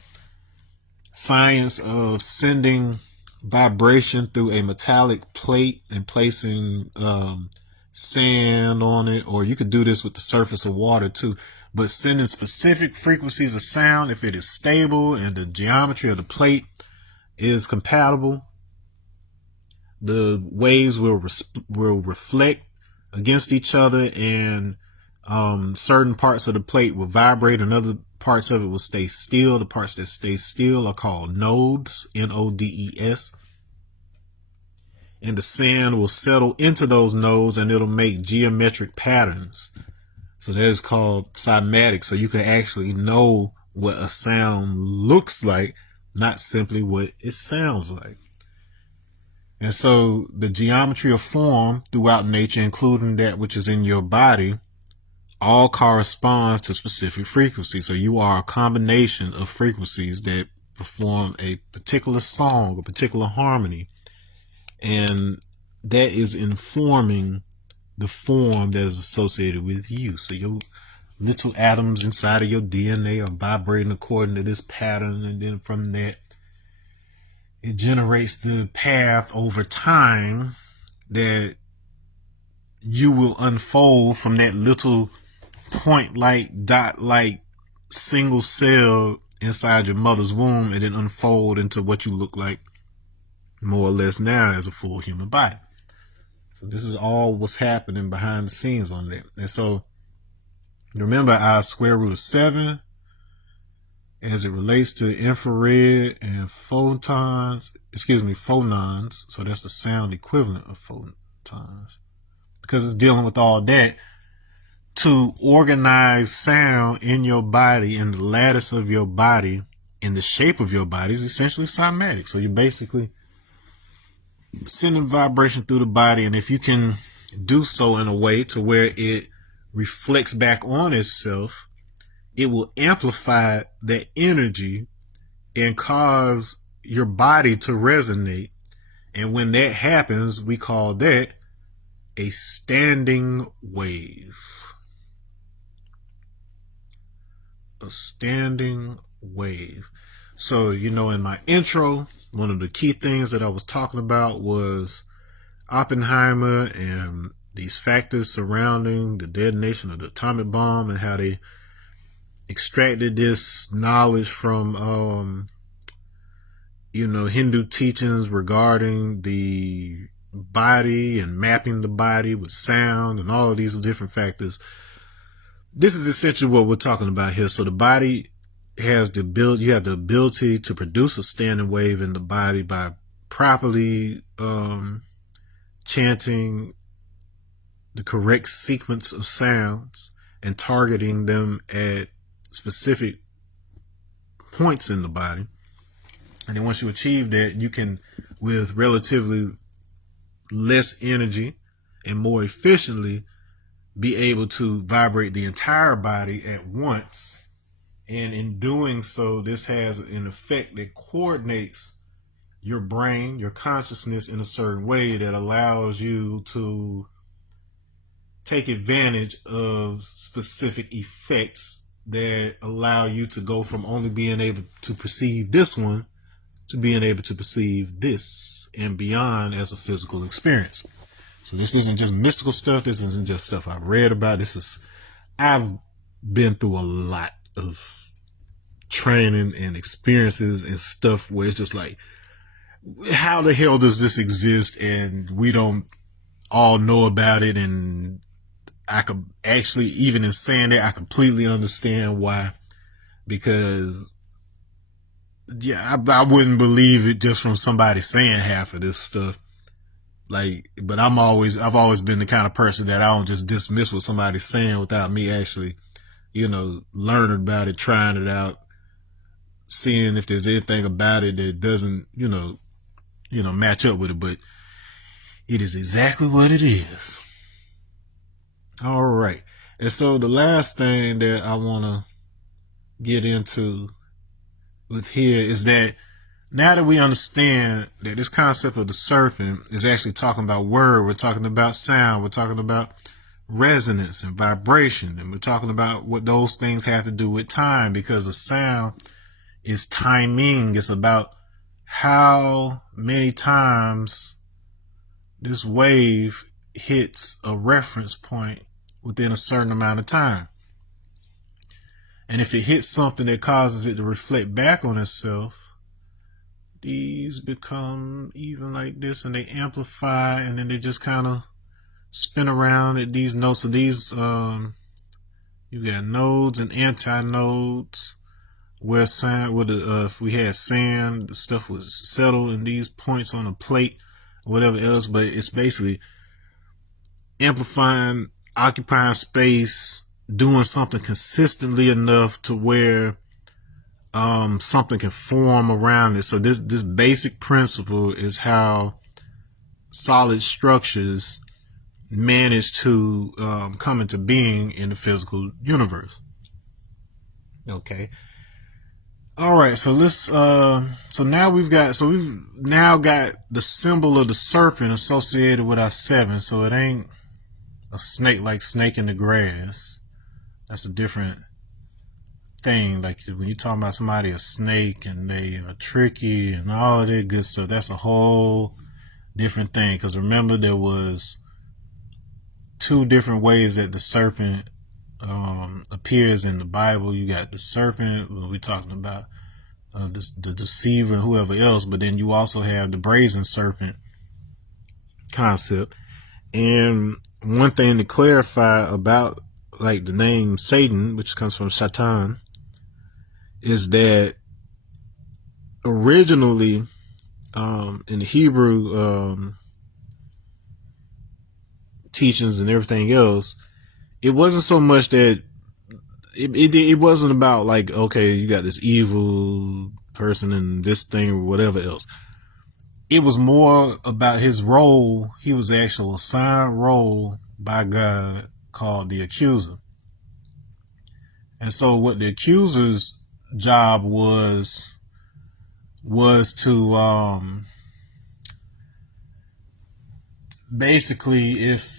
science of sending vibration through a metallic plate and placing sand on it, or you could do this with the surface of water too, but sending specific frequencies of sound. If it is stable and the geometry of the plate is compatible, the waves will reflect against each other, and certain parts of the plate will vibrate and other parts of it will stay still. The parts that stay still are called nodes, N-O-D-E-S. And the sand will settle into those nodes and it'll make geometric patterns. So that is called cymatics. So you can actually know what a sound looks like, not simply what it sounds like. And so the geometry of form throughout nature, including that which is in your body, all corresponds to specific frequencies. So you are a combination of frequencies that perform a particular song, a particular harmony. And that is informing the form that is associated with you. So your little atoms inside of your DNA are vibrating according to this pattern. And then from that, it generates the path over time that you will unfold from that little point-like, dot-like single cell inside your mother's womb, and then unfold into what you look like more or less now as a full human body. So this is all what's happening behind the scenes on that. And so remember our square root of 7 as it relates to infrared and phonons. So that's the sound equivalent of photons, because it's dealing with all that. To organize sound in your body, in the lattice of your body, in the shape of your body, is essentially cymatic. So you're basically sending vibration through the body, and if you can do so in a way to where it reflects back on itself, it will amplify that energy and cause your body to resonate. And when that happens, we call that a standing wave. A standing wave. So, in my intro, one of the key things that I was talking about was Oppenheimer and these factors surrounding the detonation of the atomic bomb, and how they extracted this knowledge from, Hindu teachings regarding the body and mapping the body with sound and all of these different factors. This is essentially what we're talking about here. So the body has the ability, you have the ability to produce a standing wave in the body by properly chanting the correct sequence of sounds and targeting them at specific points in the body. And then once you achieve that, you can, with relatively less energy and more efficiently, be able to vibrate the entire body at once. And in doing so, this has an effect that coordinates your brain, your consciousness in a certain way that allows you to take advantage of specific effects that allow you to go from only being able to perceive this one to being able to perceive this and beyond as a physical experience. So this isn't just mystical stuff. This isn't just stuff I've read about. I've been through a lot of training and experiences and stuff where it's just like, how the hell does this exist? And we don't all know about it. And I could actually, even in saying that, I completely understand why, because yeah, I wouldn't believe it just from somebody saying half of this stuff. Like, but I've always been the kind of person that I don't just dismiss what somebody's saying without me actually, learning about it, trying it out, seeing if there's anything about it that doesn't, match up with it. But it is exactly what it is. All right. And so the last thing that I want to get into with here is that now that we understand that this concept of the serpent is actually talking about word, we're talking about sound, we're talking about resonance and vibration, and we're talking about what those things have to do with time, because a sound is timing. It's about how many times this wave hits a reference point within a certain amount of time. And if it hits something that causes it to reflect back on itself, these become even like this, and they amplify, and then they just kind of spin around at these notes. So these, you got nodes and antinodes, where if we had sand, the stuff was settled in these points on a plate or whatever else, but it's basically amplifying, occupying space, doing something consistently enough to where something can form around it. So this basic principle is how solid structures manage to come into being in the physical universe. Okay. All right. So we've now got the symbol of the serpent associated with our 7. So it ain't a snake like snake in the grass. That's a different thing. Like when you're talking about somebody a snake and they are tricky and all of that good stuff, that's a whole different thing. Because remember, there was 2 different ways that the serpent appears in the Bible. You got the serpent, we're talking about the deceiver and whoever else, but then you also have the brazen serpent concept. And one thing to clarify about like the name Satan, which comes from Satan, is that originally in the Hebrew teachings and everything else, it wasn't so much that it wasn't about like, okay, you got this evil person and this thing or whatever else. It was more about his role. He was actually assigned role by God called the accuser. And so what the accuser's job was to basically, if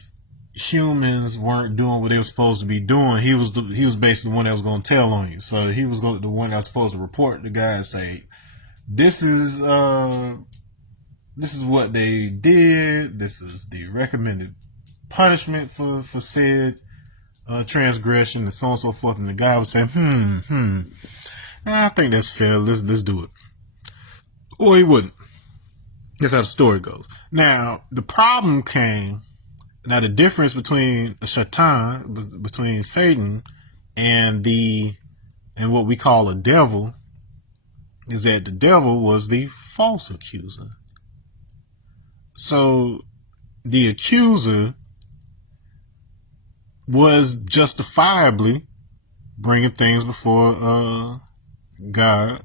humans weren't doing what they were supposed to be doing, he was basically the one that was going to tell on you. So he was the one that was supposed to report the guy and say, this is what they did. This is the recommended punishment for said transgression, and so on and so forth. And the guy would say, I think that's fair. Let's do it. Or he wouldn't. That's how the story goes. Now, the problem came. Now, the difference between between Satan and what we call a devil, is that the devil was the false accuser. So the accuser was justifiably bringing things before God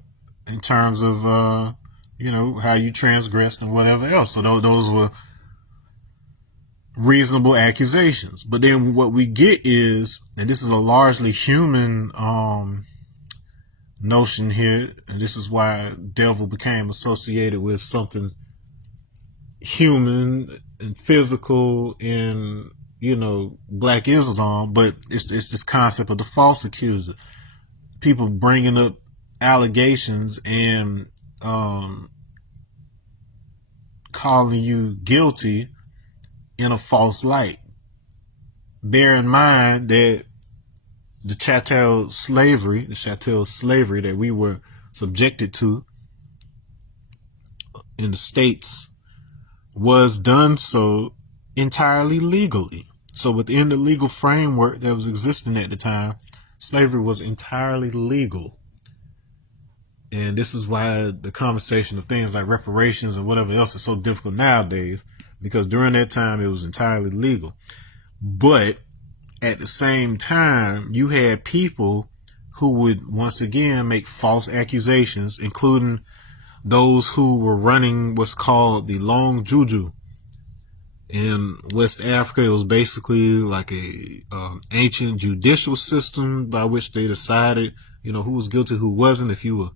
in terms of how you transgressed and whatever else. So those were reasonable accusations. But then what we get is, and this is a largely human notion here, and this is why devil became associated with something human and physical in Black Islam. But it's this concept of the false accuser, people bringing up allegations and calling you guilty in a false light. Bear in mind that the chattel slavery that we were subjected to in the States was done so entirely legally. So within the legal framework that was existing at the time, slavery was entirely legal. And this is why the conversation of things like reparations and whatever else is so difficult nowadays, because during that time it was entirely legal. But at the same time, you had people who would once again make false accusations, including those who were running what's called the long juju. In West Africa, it was basically like a ancient judicial system by which they decided, who was guilty, who wasn't. If you were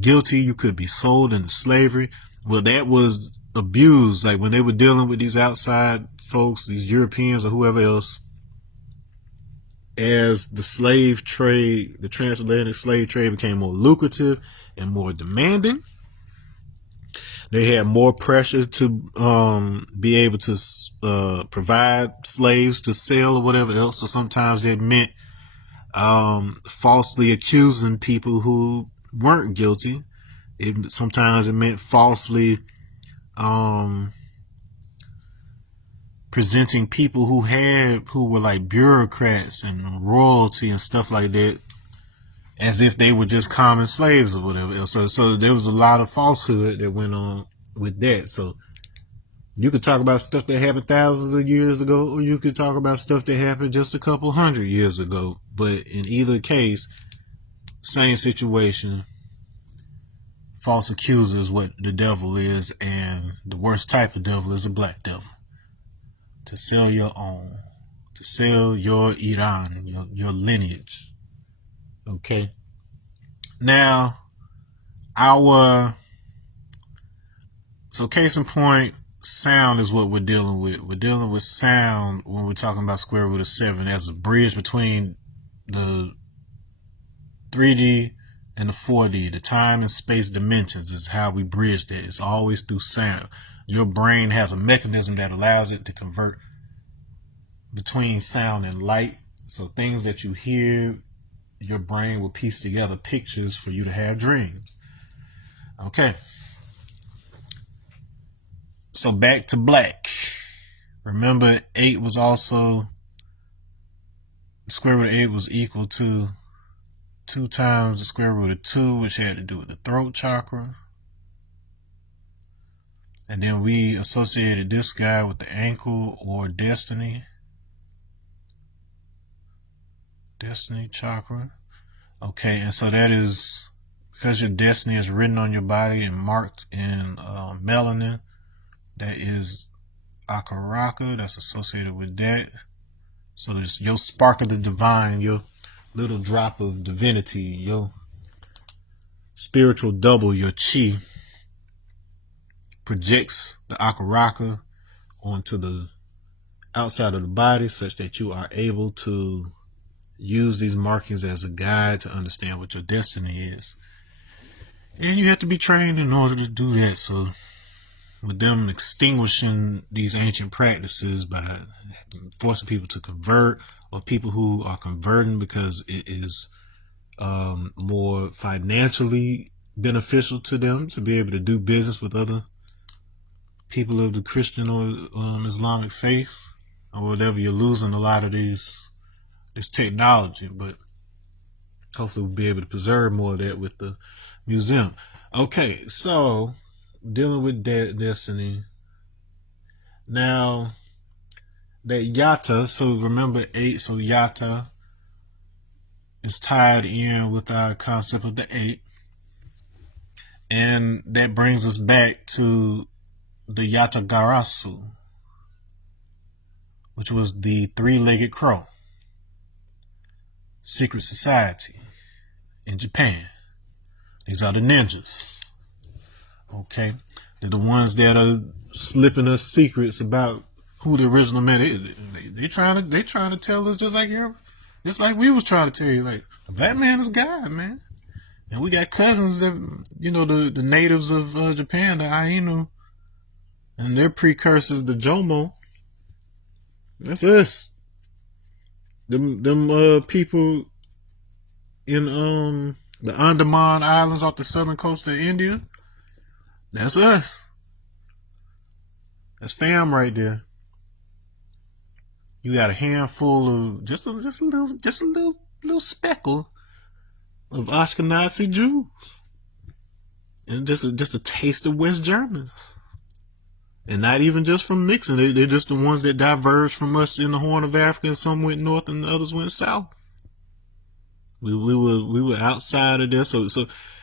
guilty, you could be sold into slavery. Well, that was abused. Like when they were dealing with these outside folks, these Europeans or whoever else, as the slave trade, the transatlantic slave trade became more lucrative and more demanding, they had more pressure to be able to provide slaves to sell or whatever else. So sometimes that meant falsely accusing people who weren't guilty. Sometimes it meant falsely presenting people who were like bureaucrats and royalty and stuff like that as if they were just common slaves or whatever. So there was a lot of falsehood that went on with that. So you could talk about stuff that happened thousands of years ago, or you could talk about stuff that happened just a couple hundred years ago. But in either case, same situation. False accuser is what the devil is, and the worst type of devil is a black devil. To sell your own, to sell your Iran, your lineage. Okay. Now, so case in point, sound is what we're dealing with. We're dealing with sound when we're talking about square root of 7 as a bridge between the 3D and the 4D. The time and space dimensions is how we bridge that. It's always through sound. Your brain has a mechanism that allows it to convert between sound and light. So things that you hear, your brain will piece together pictures for you to have dreams. Okay. So back to black. Remember, 8 was also, the square root of 8 was equal to 2 times the square root of 2, which had to do with the throat chakra. And then we associated this guy with the ankle or destiny. Destiny chakra. Okay, and so that is because your destiny is written on your body and marked in melanin. That is Akaraka. That's associated with that. So there's your spark of the divine, your little drop of divinity, your spiritual double, your chi, projects the Akaraka onto the outside of the body such that you are able to use these markings as a guide to understand what your destiny is. And you have to be trained in order to do that. So with them extinguishing these ancient practices by forcing people to convert, or people who are converting because it is more financially beneficial to them to be able to do business with other people of the Christian or Islamic faith or whatever, you're losing a lot of this technology. But hopefully we'll be able to preserve more of that with the museum. Okay, so dealing with destiny. Now, that yata, so remember 8, so yata is tied in with our concept of the 8. And that brings us back to the Yatagarasu, which was the three-legged crow. Secret society in Japan. These are the ninjas. Okay? They're the ones that are slipping us secrets about who the original man is. They trying to tell us just like we was trying to tell you, like, the black man is God, man. And we got cousins that, the natives of Japan, the Ainu, and their precursors, the Jomo. That's us. Them people in the Andaman Islands off the southern coast of India. That's us. That's fam right there. You got a handful of just a little speckle of Ashkenazi Jews, and just a taste of West Germans, and not even just from mixing. They're just the ones that diverged from us in the Horn of Africa, and some went north and the others went south. We were outside of there. So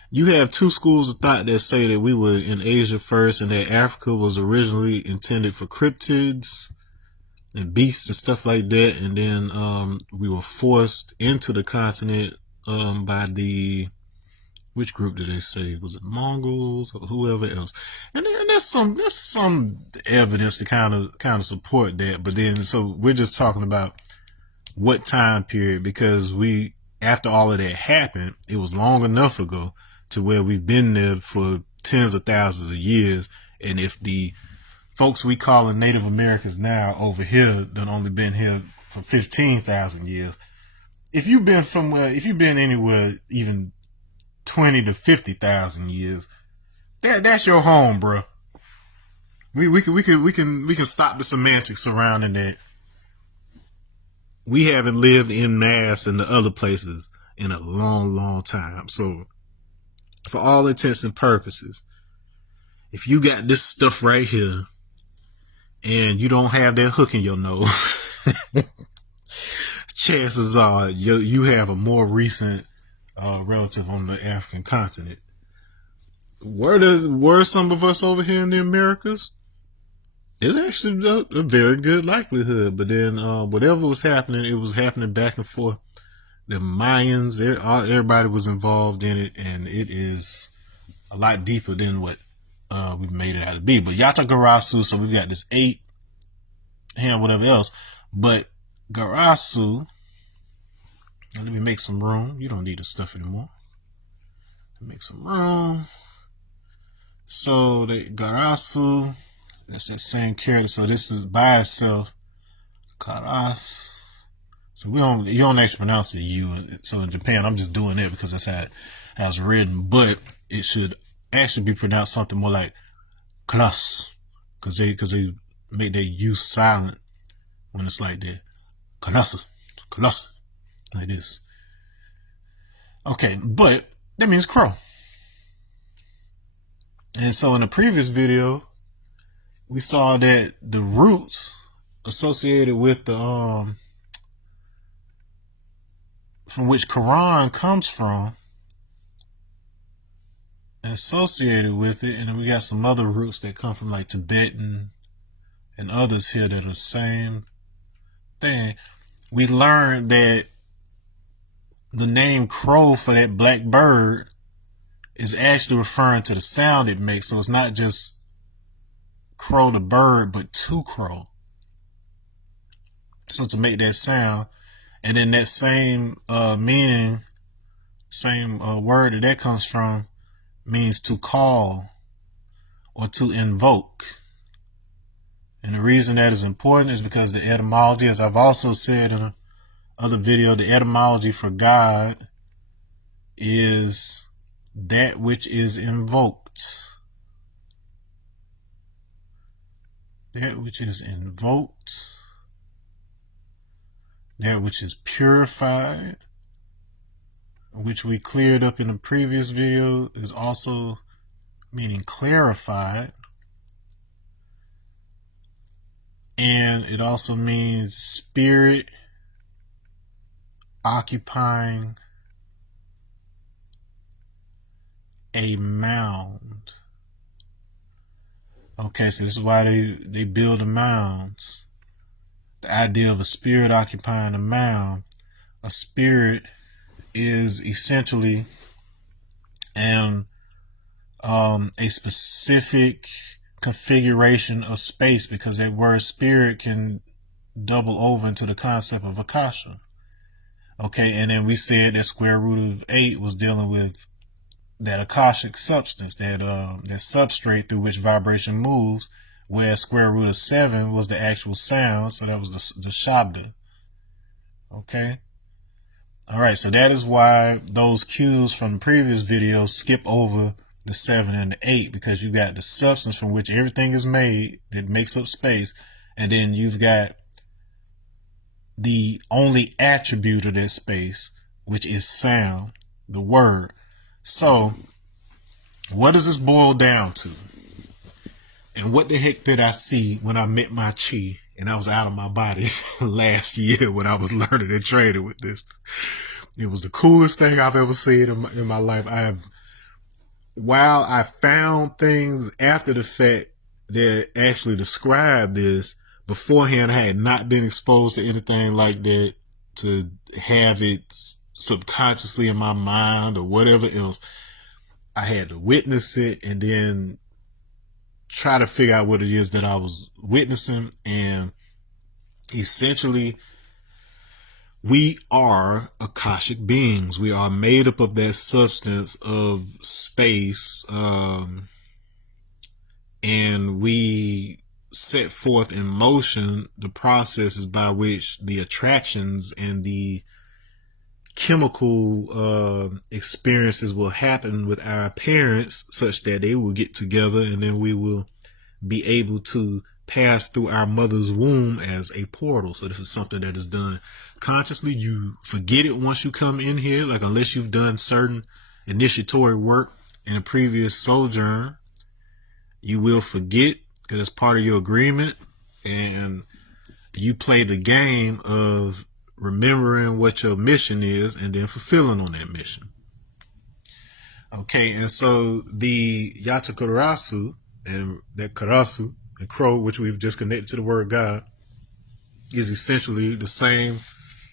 you have two schools of thought that say that we were in Asia first, and that Africa was originally intended for cryptids and beasts and stuff like that, and then we were forced into the continent by the, which group did they say? Was it Mongols or whoever else? And there's some evidence to kind of support that. But then, so we're just talking about what time period, because after all of that happened, it was long enough ago to where we've been there for tens of thousands of years. And if the folks we call Native Americans now over here done only been here for 15,000 years, if you've been anywhere even 20 to 50,000 years, that's your home, bro. We can stop the semantics surrounding that. We haven't lived in mass in the other places in a long time. So, for all intents and purposes, if you got this stuff right here and you don't have that hook in your nose, chances are you have a more recent relative on the African continent. Were some of us over here in the Americas? It's actually a very good likelihood. But then whatever was happening, it was happening back and forth. The Mayans, everybody was involved in it, and it is a lot deeper than what we've made it out to be. But Yatagarasu, so we've got this 8 and whatever else. But Garasu, let me make some room. You don't need the stuff anymore. Make some room. So the Garasu, that's that same character. So this is by itself, Karas. So you don't actually pronounce the U. So in Japan, I'm just doing it because that's how it's written. But it should actually be pronounced something more like Klas, because they make their U silent when it's like that. Kalas, like this. Okay, but that means crow. And so in the previous video, we saw that the roots associated with the from which Quran comes from, associated with it, and then we got some other roots that come from like Tibetan and others here that are the same thing. We learned that the name crow for that black bird is actually referring to the sound it makes. So it's not just crow the bird, but to crow. So to make that sound, and then that same meaning, same word that comes from, means to call or to invoke. And the reason that is important is because the etymology, as I've also said in another video, the etymology for God is that which is invoked. That which is invoked. That which is purified, which we cleared up in the previous video, is also meaning clarified. And it also means spirit occupying a mound. Okay, so this is why they build the mounds. The idea of a spirit occupying a mound. A spirit is essentially a specific configuration of space, because that word spirit can double over into the concept of Akasha. Okay, and then we said that square root of 8 was dealing with that Akashic substance, that substrate through which vibration moves, whereas square root of 7 was the actual sound, so that was the Shabda. Okay. All right, so that is why those cues from the previous video skip over the 7 and the 8, because you got the substance from which everything is made that makes up space, and then you've got the only attribute of that space, which is sound, the word. So, what does this boil down to? And what the heck did I see when I met my chi and I was out of my body last year when I was learning and trading with this? It was the coolest thing I've ever seen in my life. While I found things after the fact that actually described this, beforehand I had not been exposed to anything like that, to have it subconsciously in my mind or whatever else. I had to witness it and then try to figure out what it is that I was witnessing. And essentially, we are Akashic beings. We are made up of that substance of space, and we set forth in motion the processes by which the attractions and the chemical experiences will happen with our parents, such that they will get together and then we will be able to pass through our mother's womb as a portal. So this is something that is done consciously. You forget it once you come in here, like unless you've done certain initiatory work in a previous sojourn, you will forget, because it's part of your agreement, and you play the game of remembering what your mission is and then fulfilling on that mission. Okay, and so the Yatakarasu and that Karasu and Crow, which we've just connected to the word God, is essentially the same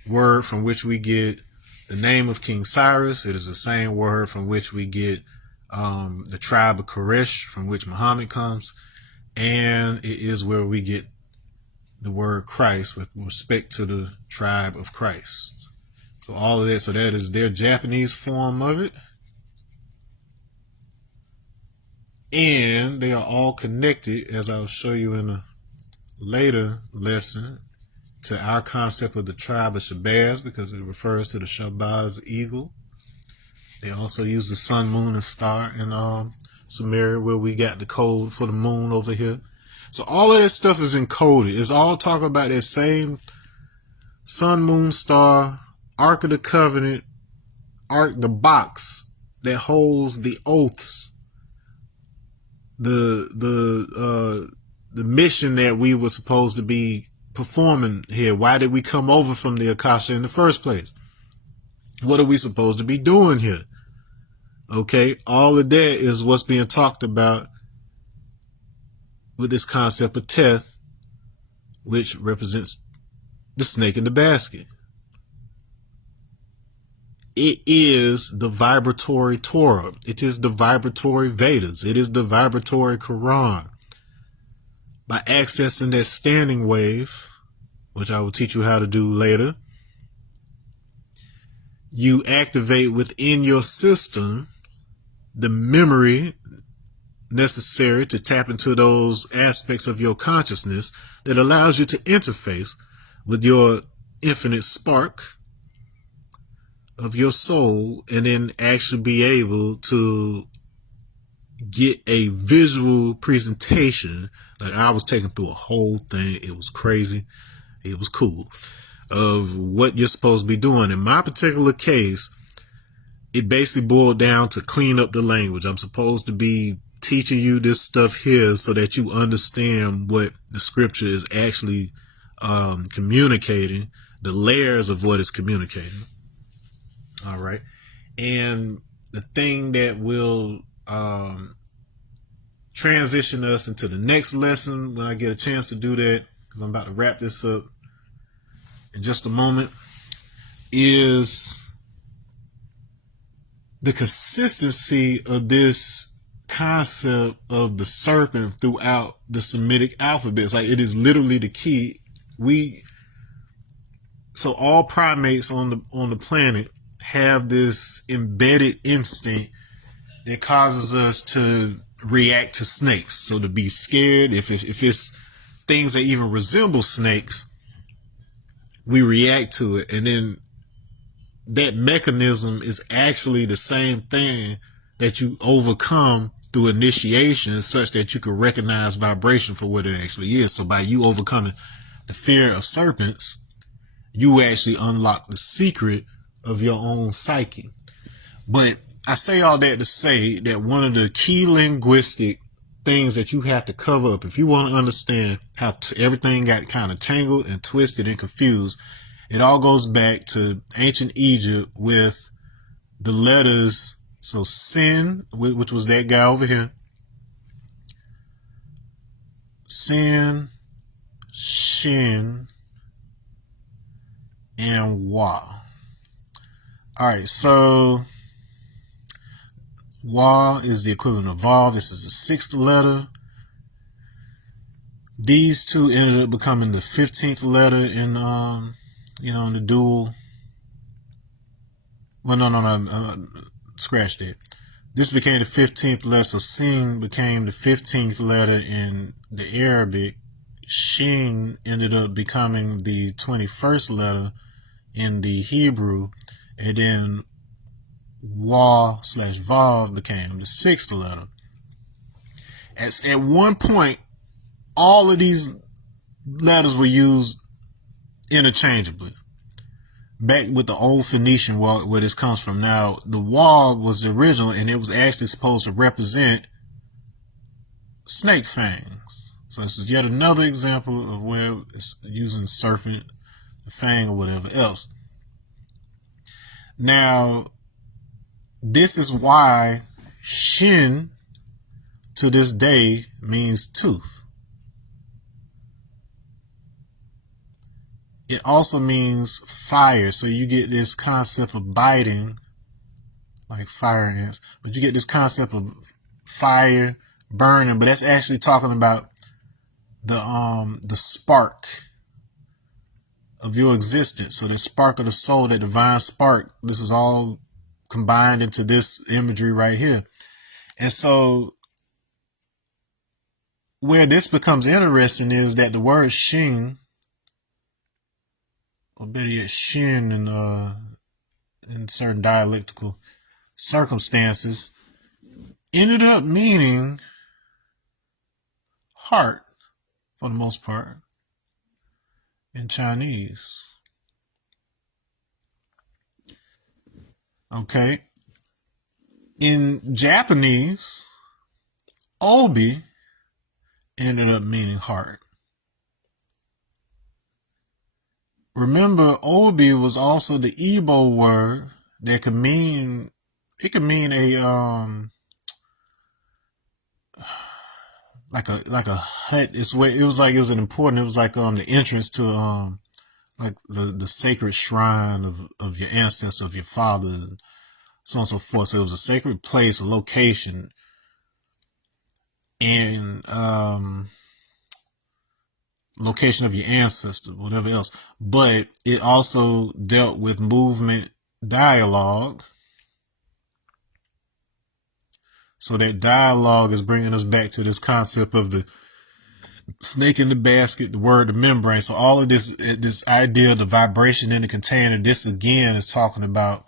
word from which we get the name of King Cyrus. It is the same word from which we get the tribe of Quraysh, from which Muhammad comes, and it is where we get the word Christ with respect to the tribe of Christ. So all of that, so that is their Japanese form of it. And they are all connected, as I'll show you in a later lesson, to our concept of the tribe of Shabazz, because it refers to the Shabazz eagle. They also use the sun, moon, and star in Sumeria, where we got the code for the moon over here. So all of that stuff is encoded. It's all talking about that same sun, moon, star, Ark of the Covenant, the box that holds the oaths, the mission that we were supposed to be performing here. Why did we come over from the Akasha in the first place? What are we supposed to be doing here? Okay, all of that is what's being talked about with this concept of Teth, which represents the snake in the basket. It is the vibratory Torah. It is the vibratory Vedas. It is the vibratory Quran. By accessing that standing wave, which I will teach you how to do later, you activate within your system the memory necessary to tap into those aspects of your consciousness that allows you to interface with your infinite spark of your soul, and then actually be able to get a visual presentation. Like, I was taken through a whole thing. It was crazy. It was cool, of what you're supposed to be doing. In my particular case, it basically boiled down to clean up the language. I'm supposed to be teaching you this stuff here so that you understand what the scripture is actually communicating, the layers of what it's communicating. All right. And the thing that will transition us into the next lesson when I get a chance to do that, because I'm about to wrap this up in just a moment, is the consistency of this concept of the serpent throughout the Semitic alphabet. It's like it is literally the key. So all primates on the planet have this embedded instinct that causes us to react to snakes. So to be scared, if it's things that even resemble snakes, we react to it. And then that mechanism is actually the same thing that you overcome through initiation, such that you can recognize vibration for what it actually is. So by you overcoming the fear of serpents, you actually unlock the secret of your own psyche. But I say all that to say that one of the key linguistic things that you have to cover up, if you want to understand how everything got kind of tangled and twisted and confused, it all goes back to ancient Egypt with the letters. So Sin, which was that guy over here, Sin, Shin, and Wa. All right, so Wa is the equivalent of Vav. This is the 6th letter. These two ended up becoming the 15th letter in, in the dual. Well, no, scratch that. This became the 15th letter. So Sin became the 15th letter in the Arabic. Shin ended up becoming the 21st letter in the Hebrew. And then Wa/Vav became the 6th letter. At one point, all of these letters were used interchangeably. Back with the old Phoenician, where this comes from now, the Wa was the original, and it was actually supposed to represent snake fangs. So this is yet another example of where it's using serpent, the fang, or whatever else. Now, this is why Shin to this day means tooth. It also means fire. So you get this concept of biting, like fire ants, but you get this concept of fire, burning, but that's actually talking about the spark of your existence. So the spark of the soul, that divine spark, this is all combined into this imagery right here. And so where this becomes interesting is that the word Shin, or better yet Shin, in certain dialectical circumstances, ended up meaning heart for the most part in Chinese. Okay. In Japanese, Obi ended up meaning heart. Remember, Obi was also the Igbo word that could mean, it could mean a like a hut. It's where it was like, it was an important, it was like the entrance to like the sacred shrine of your ancestor, of your father, so on and so forth. So it was a sacred place, a location, and location of your ancestor, whatever else. But it also dealt with movement, dialogue. So that dialogue is bringing us back to this concept of the snake in the basket, the word, the membrane. So all of this idea of the vibration in the container, this again is talking about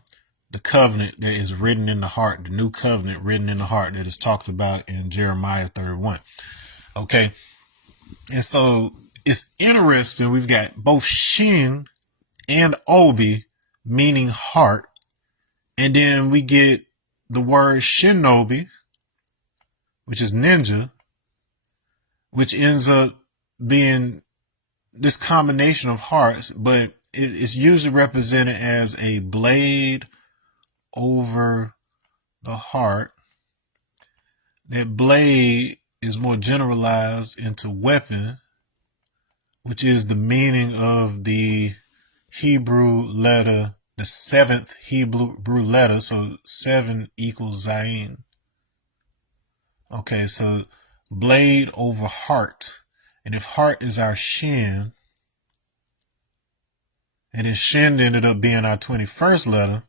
the covenant that is written in the heart, the new covenant written in the heart that is talked about in Jeremiah 31. Okay. And so it's interesting. We've got both Shin and Obi meaning heart. And then we get the word shinobi, which is ninja, which ends up being this combination of hearts, but it's usually represented as a blade over the heart. that blade is more generalized into weapon, which is the meaning of the Hebrew letter, the seventh Hebrew letter. So 7 equals Zayin. Okay, so blade over heart. And if heart is our shin, and then shin ended up being our 21st letter,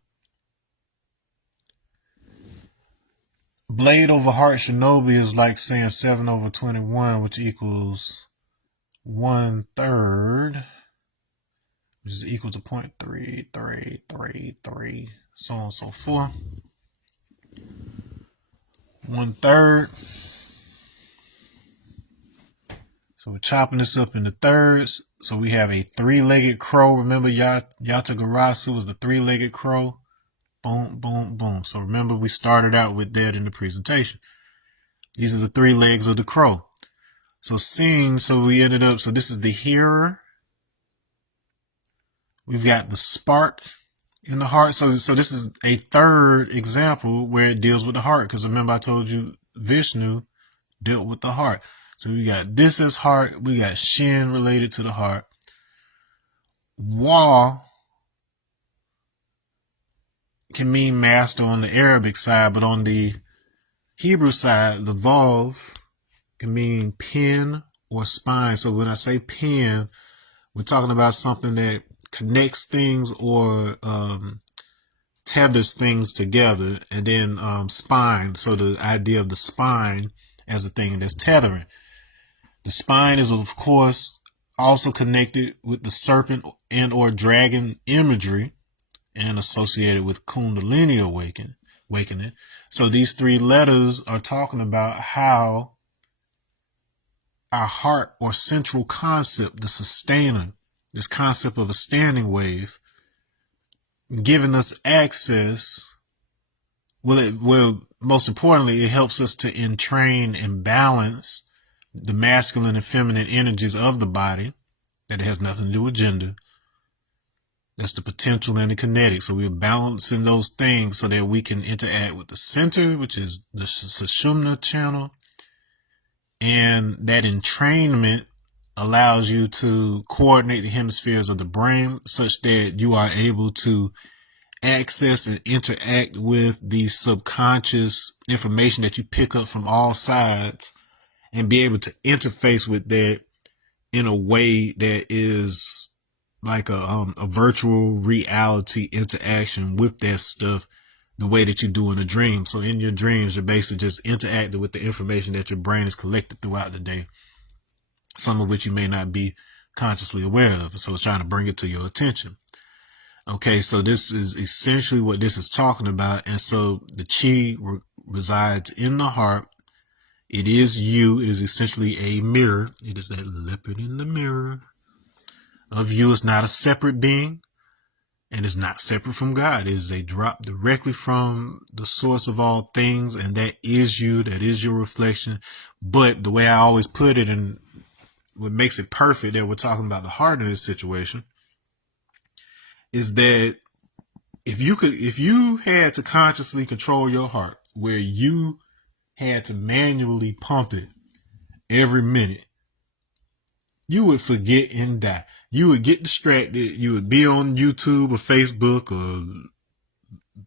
blade over heart shinobi is like saying 7 over 21, which equals 1/3, which is equal to 0.3333, so on and so forth. 1/3. So we're chopping this up into thirds. So we have a 3-legged crow. Remember, Yatagarasu was the 3-legged crow. Boom, boom, boom. So remember, we started out with that in the presentation. These are the 3 legs of the crow. So seeing, so we ended up, so this is the hearer. We've got the spark in the heart. So this is a 3rd example where it deals with the heart. Because remember, I told you Vishnu dealt with the heart. So we got this as heart. We got shin related to the heart. Wa can mean master on the Arabic side, but on the Hebrew side, the vav can mean pin or spine. So when I say pin, we're talking about something that connects things or tethers things together. And then spine, so the idea of the spine as a thing that's tethering. The spine is, of course, also connected with the serpent and or dragon imagery and associated with Kundalini awakening. So these 3 letters are talking about how our heart or central concept, the sustainer, this concept of a standing wave, giving us access. Well, most importantly, it helps us to entrain and balance the masculine and feminine energies of the body. That has nothing to do with gender. That's the potential and the kinetic. So we're balancing those things so that we can interact with the center, which is the Sushumna channel. And that entrainment allows you to coordinate the hemispheres of the brain such that you are able to access and interact with the subconscious information that you pick up from all sides and be able to interface with that in a way that is like a virtual reality interaction with that stuff, the way that you do in a dream. So in your dreams, you're basically just interacting with the information that your brain has collected throughout the day, some of which you may not be consciously aware of. So it's trying to bring it to your attention. Okay, so this is essentially what this is talking about. And so the chi resides in the heart. It is you. It is essentially a mirror. It is that leopard in the mirror of you. It's not a separate being, and it's not separate from God. It is a drop directly from the source of all things, and that is you. That is your reflection. But the way I always put it, and what makes it perfect that we're talking about the heart in this situation, is that if you had to consciously control your heart, where you had to manually pump it every minute, you would forget and die. You would get distracted. You would be on YouTube or Facebook or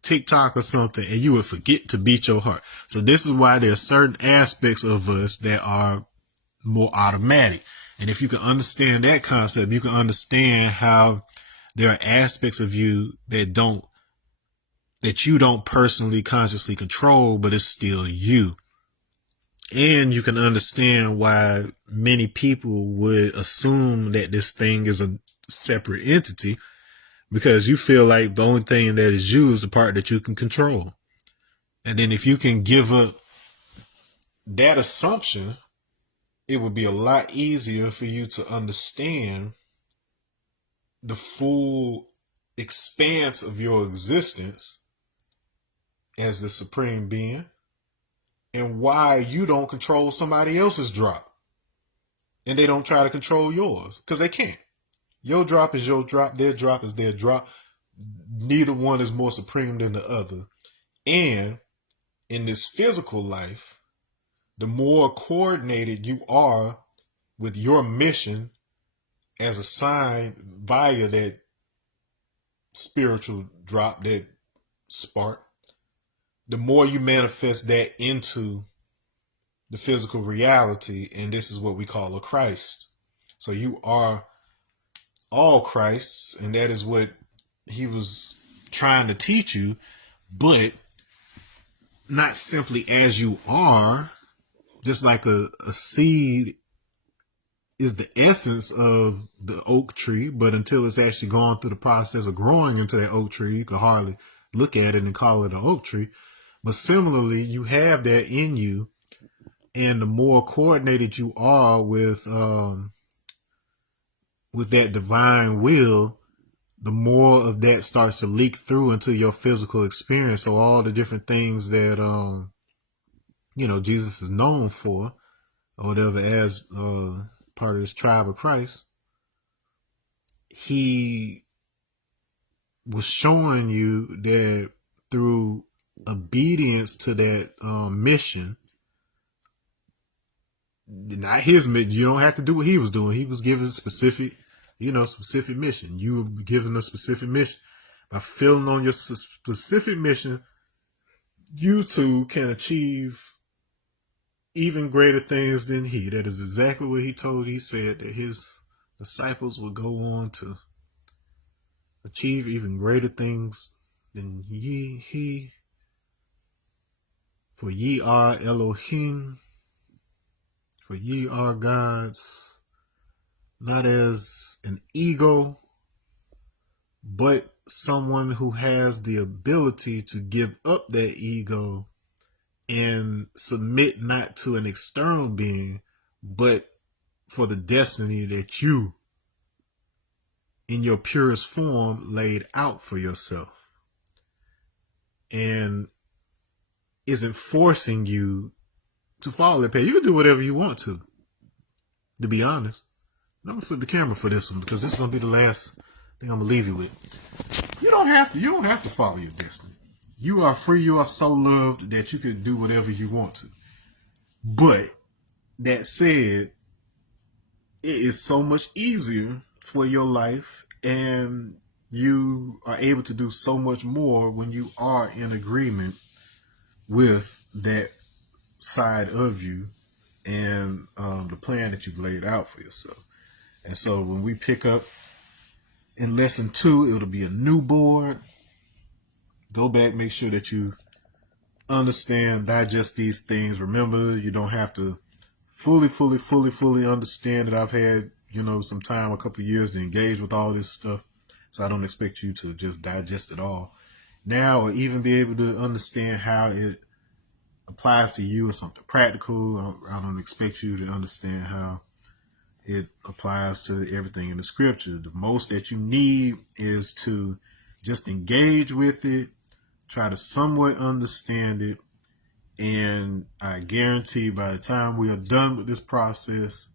TikTok or something, and you would forget to beat your heart. So this is why there are certain aspects of us that are more automatic. And if you can understand that concept, you can understand how there are aspects of you that you don't personally consciously control, but it's still you. And you can understand why many people would assume that this thing is a separate entity, because you feel like the only thing that is you is the part that you can control. And then if you can give up that assumption, it would be a lot easier for you to understand the full expanse of your existence as the supreme being, and why you don't control somebody else's drop and they don't try to control yours, because they can't. Your drop is your drop, their drop is their drop. Neither one is more supreme than the other. And in this physical life, the more coordinated you are with your mission as assigned via that spiritual drop, that spark, the more you manifest that into the physical reality. And this is what we call a Christ. So you are all Christs, and that is what he was trying to teach you, but not simply as you are, just like a seed is the essence of the oak tree, but until it's actually gone through the process of growing into that oak tree, you can hardly look at it and call it an oak tree. But similarly, you have that in you, and the more coordinated you are with that divine will, the more of that starts to leak through into your physical experience. So all the different things that Jesus is known for, or whatever, as part of this tribe of Christ, he was showing you that through obedience to that mission, not his mission. You don't have to do what he was doing. He was given specific mission. You were given a specific mission. By filling on your specific mission, you too can achieve even greater things than he. That is exactly what he told. He said that his disciples would go on to achieve even greater things than he. For ye are Elohim, for ye are gods, not as an ego, but someone who has the ability to give up that ego and submit not to an external being, but for the destiny that you, in your purest form, laid out for yourself, and isn't forcing you to follow that path. You can do whatever you want to be honest. I'm gonna flip the camera for this one, because this is gonna be the last thing I'm gonna leave you with. You don't have to follow your destiny. You are free. You are so loved that you can do whatever you want to. But that said, it is so much easier for your life, and you are able to do so much more when you are in agreement with that side of you and the plan that you've laid out for yourself. And so when we pick up in lesson 2, it'll be a new board. Go back, make sure that you understand, digest these things. Remember, you don't have to fully understand it. I've had, some time, a couple of years to engage with all this stuff. So I don't expect you to just digest it all now, or even be able to understand how it applies to you or something practical. I don't expect you to understand how it applies to everything in the scripture. The most that you need is to just engage with it, try to somewhat understand it, and I guarantee by the time we are done with this process,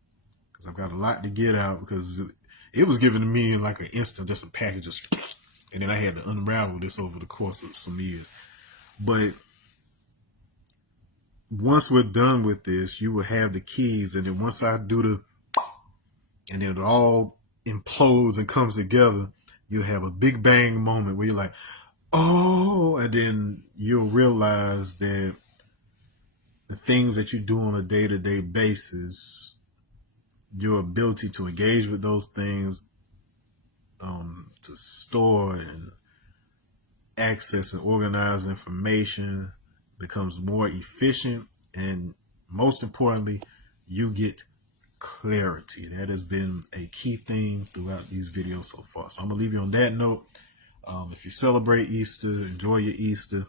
because I've got a lot to get out, because it was given to me in like an instant, just a package of, and then I had to unravel this over the course of some years. But once we're done with this, you will have the keys, and then once I do and then it all implodes and comes together, you'll have a big bang moment where you're like, oh, and then you'll realize that the things that you do on a day-to-day basis, your ability to engage with those things, to store and access and organize information becomes more efficient, and most importantly, you get clarity. That has been a key theme throughout these videos so far. So I'm gonna leave you on that note. If you celebrate Easter, enjoy your Easter.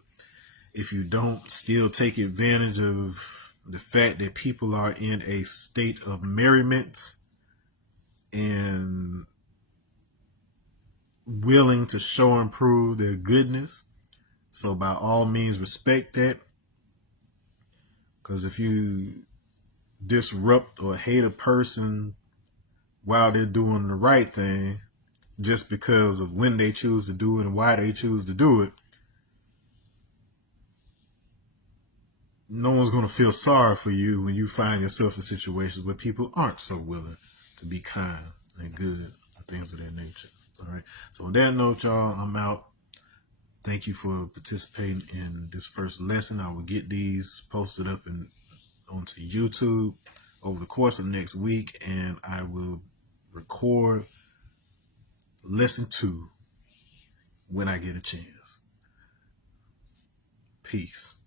If you don't, still take advantage of the fact that people are in a state of merriment and willing to show and prove their goodness. So by all means, respect that. Because if you disrupt or hate a person while they're doing the right thing, just because of when they choose to do it and why they choose to do it, no one's going to feel sorry for you when you find yourself in situations where people aren't so willing to be kind and good and things of that nature. All right. So on that note, y'all, I'm out. Thank you for participating in this first lesson. I will get these posted up and onto YouTube over the course of next week, and I will record lesson 2 when I get a chance. Peace.